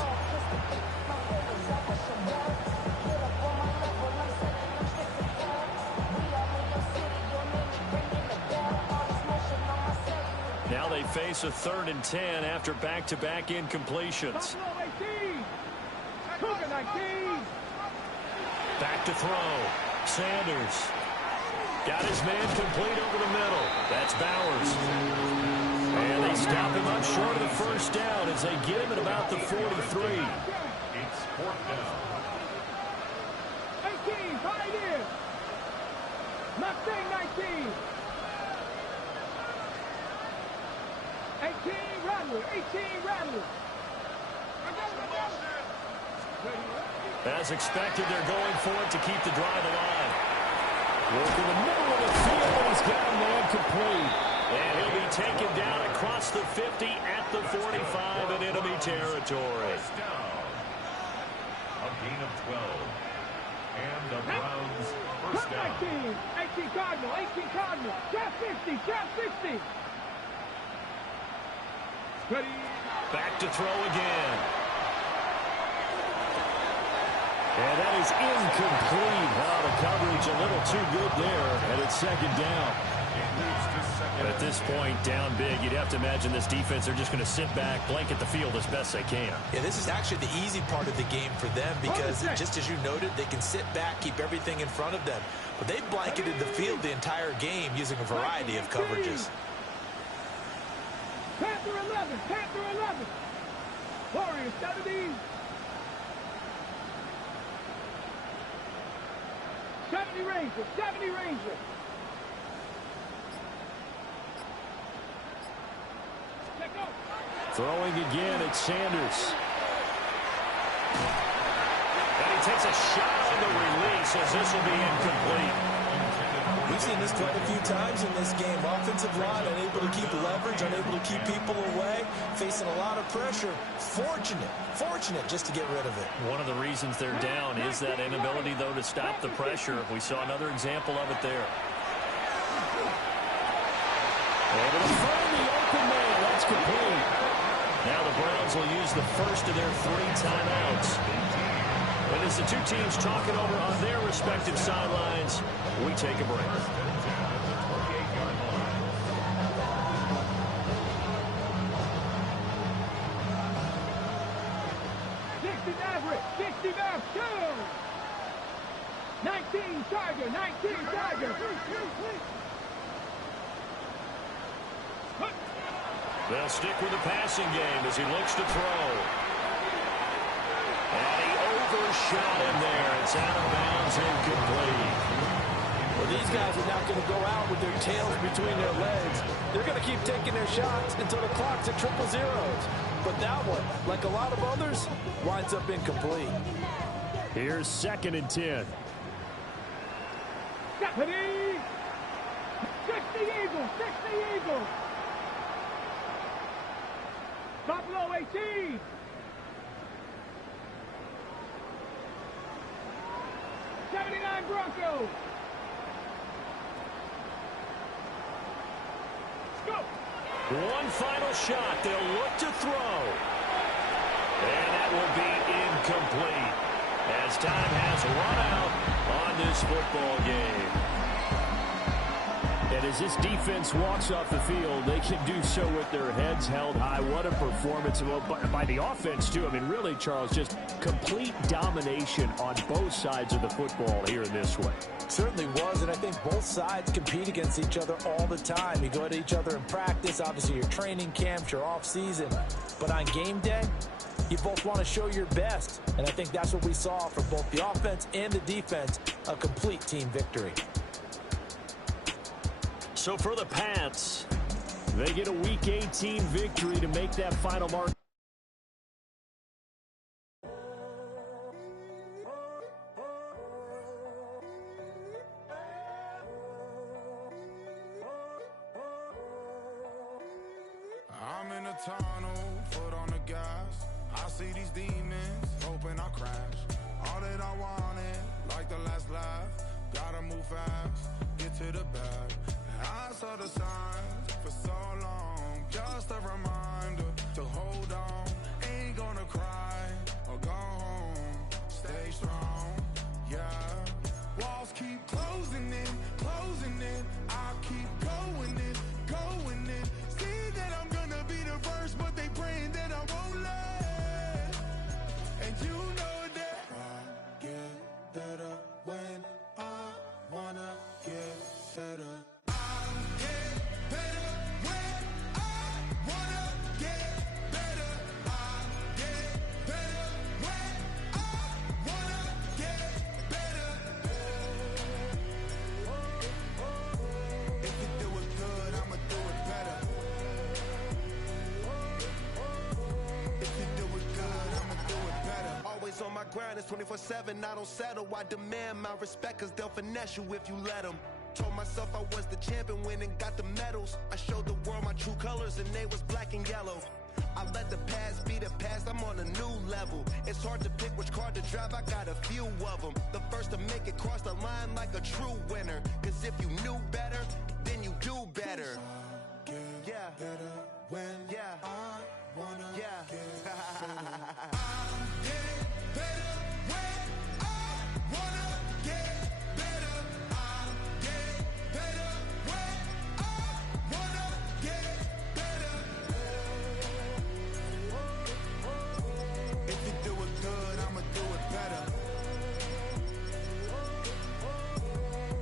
Now they face a 3rd and 10 after back-to-back incompletions. Buffalo 18, Cougar 19. Back to throw. Sanders. Got his man complete over the middle. That's Bowers. And they stop him up short of the first down as they get him at about the 43. It's fourth down. 18, right in. Mustang 19. 18, Rattler. 18, Rattler. As expected, they're going for it to keep the drive alive. Work in the middle of the field, and he's got a man complete. And he'll be taken down across the 50 at the 45 in enemy territory. First down. A gain of 12. And the Browns first down. 18, 18 Cardinal, 18 Cardinal. Trap 50, trap 50. Ready. Back to throw again. And that is incomplete. Oh, the coverage a little too good there, and it's second down. And at this point, down big, you'd have to imagine this defense, they're just going to sit back, blanket the field as best they can. Yeah, this is actually the easy part of the game for them because, just as you noted, they can sit back, keep everything in front of them. But they've blanketed the field the entire game using a variety of coverages. Panther 11, Panther 11. Warriors 70. 70 Ranger, 70 Ranger. Throwing again, it's Sanders. And he takes a shot on the release as this will be incomplete. We've seen this quite a few times in this game. Offensive line unable to keep leverage, unable to keep people away, facing a lot of pressure. Fortunate just to get rid of it. One of the reasons they're down is that inability, though, to stop the pressure. We saw another example of it there. Able to find the open man. That's complete. Now the Browns will use the first of their 3 timeouts. And as the two teams talking over on their respective sidelines, we take a break. 19 Tiger, 19 Tiger. They'll stick with the passing game as he looks to throw. And he overshot him there. It's out of bounds, incomplete. Well, these guys are not going to go out with their tails between their legs. They're going to keep taking their shots until the clock's at 000. But that one, like a lot of others, winds up incomplete. Here's 2nd and 10. Deputy! 60 Eagles, 60 Eagles. Buffalo 18. Broncos. Go. One final shot. They'll look to throw. And that will be incomplete as time has run out on this football game. And as this defense walks off the field, they can do so with their heads held high. What a performance by the offense, too. I mean, really, Charles, just complete domination on both sides of the football here in this one. Certainly was, and I think both sides compete against each other all the time. You go at each other in practice, obviously your training camps, your off-season. But on game day, you both want to show your best. And I think that's what we saw from both the offense and the defense, a complete team victory. So for the Pats, they get a Week 18 victory to make that final mark. I'm in a tunnel, foot on the gas. I see these demons, hoping I crash. All that I wanted, like the last laugh. Gotta move fast, get to the bag. I saw the signs for so long, just a reminder to hold on. Ain't gonna cry or go home, stay strong, yeah. Walls keep closing in, I keep going in. See that I'm gonna be the first, but they praying that I won't let. And you know that I get better when I wanna get grind is 24/7. I don't settle. I demand my respect, cause they'll finesse you if you let them. Told myself I was the champion, went and got the medals. I showed the world my true colors, and they was black and yellow. I let the past be the past, I'm on a new level. It's hard to pick which car to drive, I got a few of them. The first to make it cross the line like a true winner. Cause if you knew better, then you do better. Yeah. Better when I wanna get better. I get better when I wanna get better. I get better when I wanna get better. If you do it good, I'ma do it better.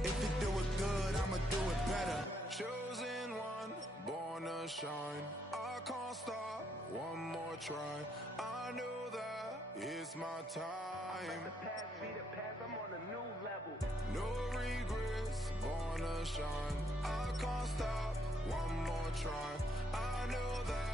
If you do it good, I'ma do it better. Chosen one, born to shine. I can't stop, one more try. I know that it's my time. Let the past be the past, I'm on a new level. No regrets, born to shine. I can't stop, one more try. I know that